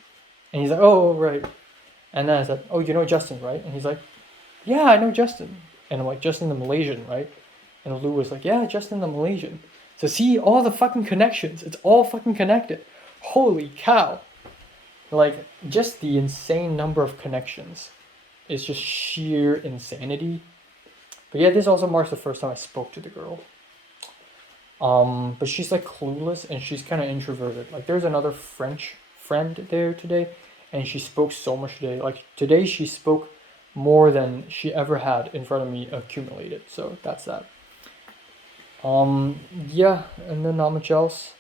And he's like, "Oh, right." And then I said, "Oh, you know Justin, right?" And he's like, "Yeah, I know Justin." And I'm like, "Justin the Malaysian, right?" And Lou was like, "Yeah, Justin the Malaysian." So see, all the fucking connections. It's all fucking connected. Holy cow. Like, just the insane number of connections is just sheer insanity. But yeah, this also marks the first time I spoke to the girl. But she's like clueless and she's kind of introverted. Like, there's another French friend there today, and she spoke so much today. Like, today she spoke more than she ever had in front of me accumulated. So that's that. Yeah, and then not much else.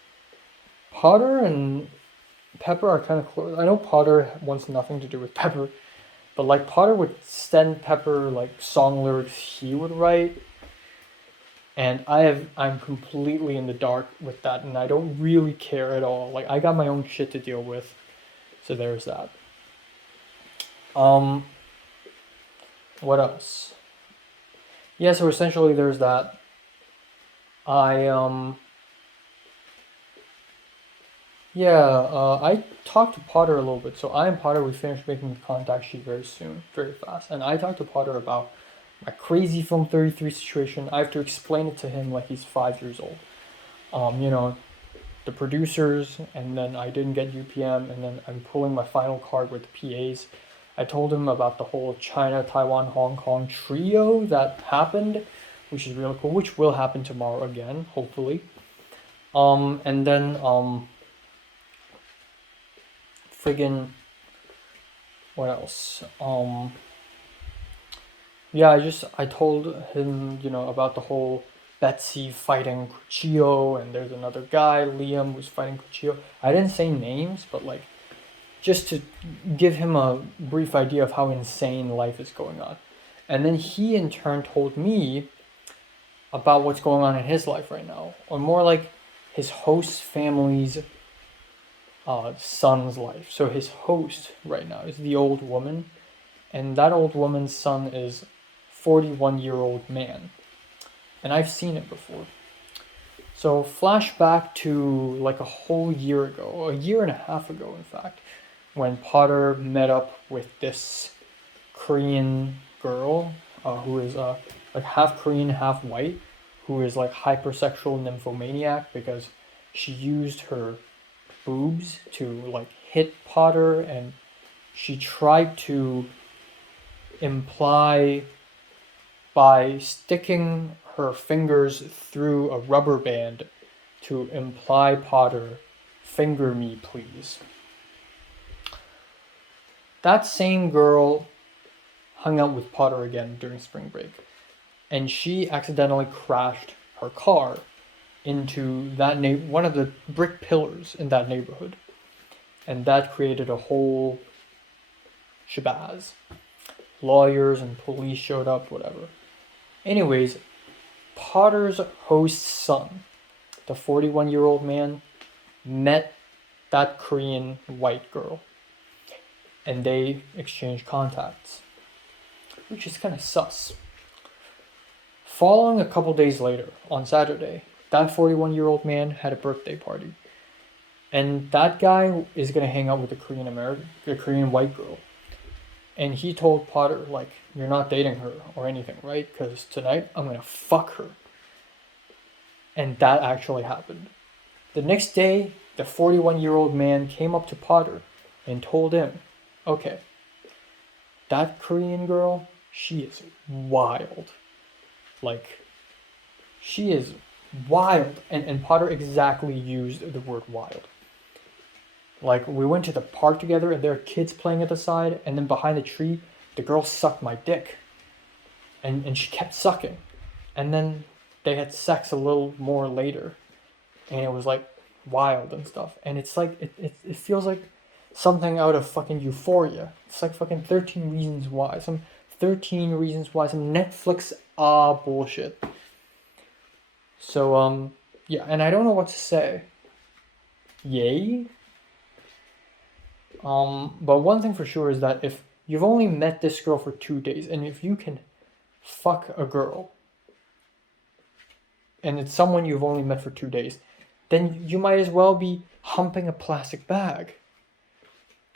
Potter and Pepper are kind of close. I know Potter wants nothing to do with Pepper, but like Potter would send Pepper like song lyrics he would write, and I'm completely in the dark with that, and I don't really care at all. Like, I got my own shit to deal with, so there's that. What else? Yeah, so essentially there's that. I talked to Potter a little bit. So I and Potter, we finished making the contact sheet very soon, very fast. And I talked to Potter about my crazy Film 33 situation. I have to explain it to him like he's 5 years old. The producers, and then I didn't get UPM, and then I'm pulling my final card with the PAs. I told him about the whole China, Taiwan, Hong Kong trio that happened, which is really cool, which will happen tomorrow again, hopefully. And then, friggin', what else? Yeah, I told him, about the whole Betsy fighting Cuchillo, and there's another guy, Liam, who's fighting Cuchillo. I didn't say names, but like, just to give him a brief idea of how insane life is going on. And then he in turn told me about what's going on in his life right now, or more like his host family's son's life. So his host right now is the old woman, and that old woman's son is 41-year-old man. And I've seen it before. So flashback to like a whole year ago, a year and a half ago, in fact, when Potter met up with this Korean girl who is like half Korean, half white, who is like hypersexual nymphomaniac because she used her boobs to like hit Potter, and she tried to imply by sticking her fingers through a rubber band to imply Potter, "Finger me, please." That same girl hung out with Potter again during spring break, and she accidentally crashed her car into that one of the brick pillars in that neighborhood, and that created a whole shabazz. Lawyers and police showed up, whatever. Anyways, Potter's host's son, the 41-year-old man, met that Korean white girl, and they exchanged contacts, which is kind of sus. Following a couple days later, on Saturday, that 41-year-old man had a birthday party, and that guy is gonna hang out with the Korean white girl. And he told Potter, like, "You're not dating her or anything, right? Because tonight I'm gonna fuck her." And that actually happened. The next day, the 41-year-old man came up to Potter and told him, "Okay, that Korean girl, she is wild. Like, she is wild." And Potter exactly used the word wild. Like, we went to the park together and there are kids playing at the side, and then behind the tree, the girl sucked my dick. And she kept sucking. And then they had sex a little more later. And it was like wild and stuff. And it's like, it feels like something out of fucking Euphoria. It's like fucking 13 Reasons Why. Some 13 Reasons Why, some Netflix bullshit. So, yeah, and I don't know what to say. Yay? But one thing for sure is that if you've only met this girl for 2 days, and if you can fuck a girl, and it's someone you've only met for 2 days, then you might as well be humping a plastic bag.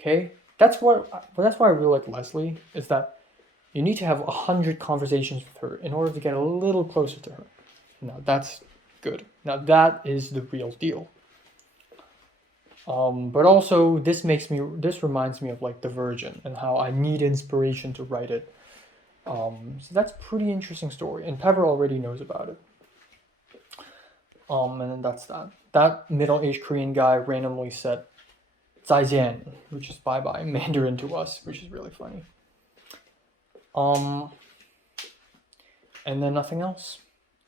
Okay? That's why I really like Leslie, is that you need to have 100 conversations with her in order to get a little closer to her. Now that's good. Now that is the real deal. But also this reminds me of like The Virgin and how I need inspiration to write it. So that's a pretty interesting story, and Pepper already knows about it. And then that's that. That middle-aged Korean guy randomly said 再见, which is bye-bye in Mandarin to us, which is really funny. And then nothing else.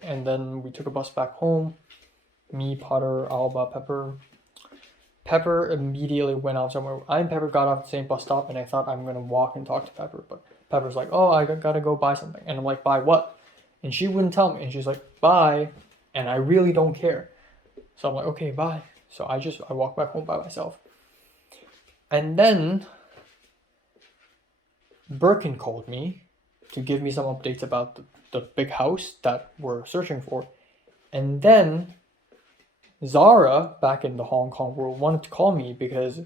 And then we took a bus back home. Me, Potter, Alba, Pepper. Pepper immediately went out somewhere. I and Pepper got off the same bus stop, and I thought I'm gonna walk and talk to Pepper, but Pepper's like, oh, I gotta go buy something. And I'm like, buy what? And she wouldn't tell me. And she's like, bye. And I really don't care. So I'm like, okay, bye. So I walk back home by myself. And then Birkin called me to give me some updates about the big house that we're searching for. And then Zara, back in the Hong Kong world, wanted to call me because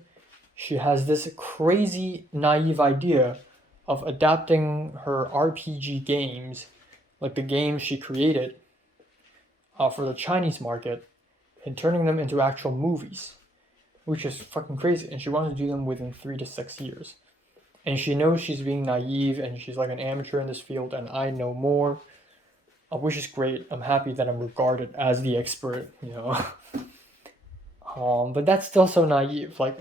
she has this crazy, naive idea of adapting her RPG games, like the games she created for the Chinese market, and turning them into actual movies, which is fucking crazy. And she wants to do them within 3 to 6 years. And she knows she's being naive and she's like an amateur in this field, and I know more, which is great. I'm happy that I'm regarded as the expert, you know. But that's still so naive. Like,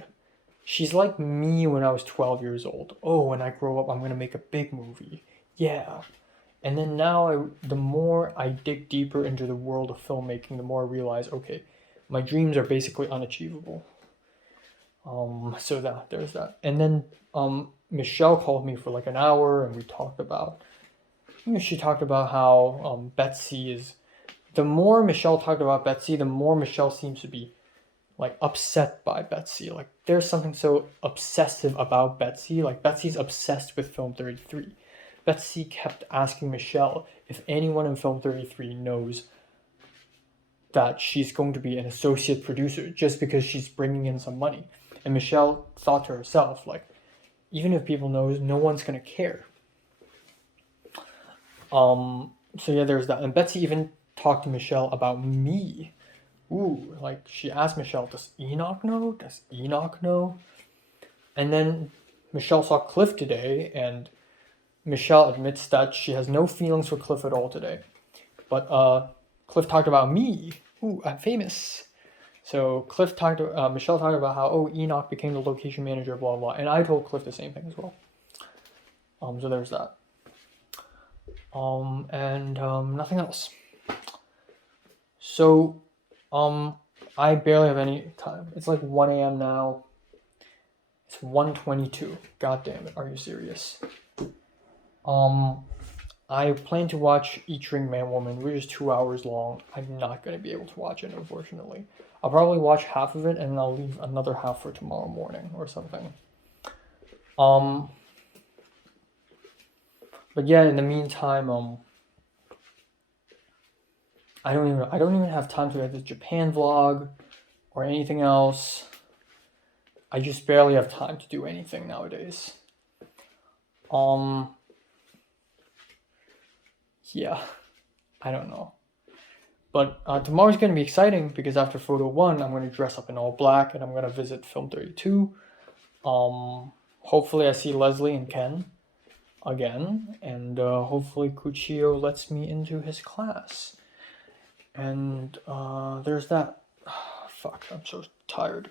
she's like me when I was 12 years old. Oh, when I grow up, I'm gonna make a big movie. Yeah. And then now, the more I dig deeper into the world of filmmaking, the more I realize, okay, my dreams are basically unachievable. So there's that. And then Michelle called me for like an hour, and we talked about, she talked about how Betsy is, the more Michelle talked about Betsy, the more Michelle seems to be like upset by Betsy. Like, there's something so obsessive about Betsy. Like, Betsy's obsessed with Film 33. Betsy kept asking Michelle if anyone in Film 33 knows that she's going to be an associate producer just because she's bringing in some money. And Michelle thought to herself, like, even if people knows, no one's gonna care. So yeah, there's that. And Betsy even talked to Michelle about me. Ooh, like, she asked Michelle, does Enoch know? Does Enoch know? And then Michelle saw Cliff today, and Michelle admits that she has no feelings for Cliff at all today. But Cliff talked about me. Ooh, I'm famous. So Michelle talked about how, oh, Enoch became the location manager, blah, blah. And I told Cliff the same thing as well. So there's that. And nothing else. So, I barely have any time. It's like 1 a.m. now. It's 1:22. God damn it, are you serious? I plan to watch Eat, Drink, Man, Woman, which is 2 hours long. I'm not going to be able to watch it, unfortunately. I'll probably watch half of it, and I'll leave another half for tomorrow morning or something. But yeah, in the meantime, I don't even have time to edit the Japan vlog or anything else. I just barely have time to do anything nowadays. Yeah, I don't know. But tomorrow's going to be exciting because after photo 1, I'm going to dress up in all black and I'm going to visit Film 32. Hopefully I see Leslie and Ken again, and hopefully Kuchio lets me into his class. And there's that. Fuck, I'm so tired.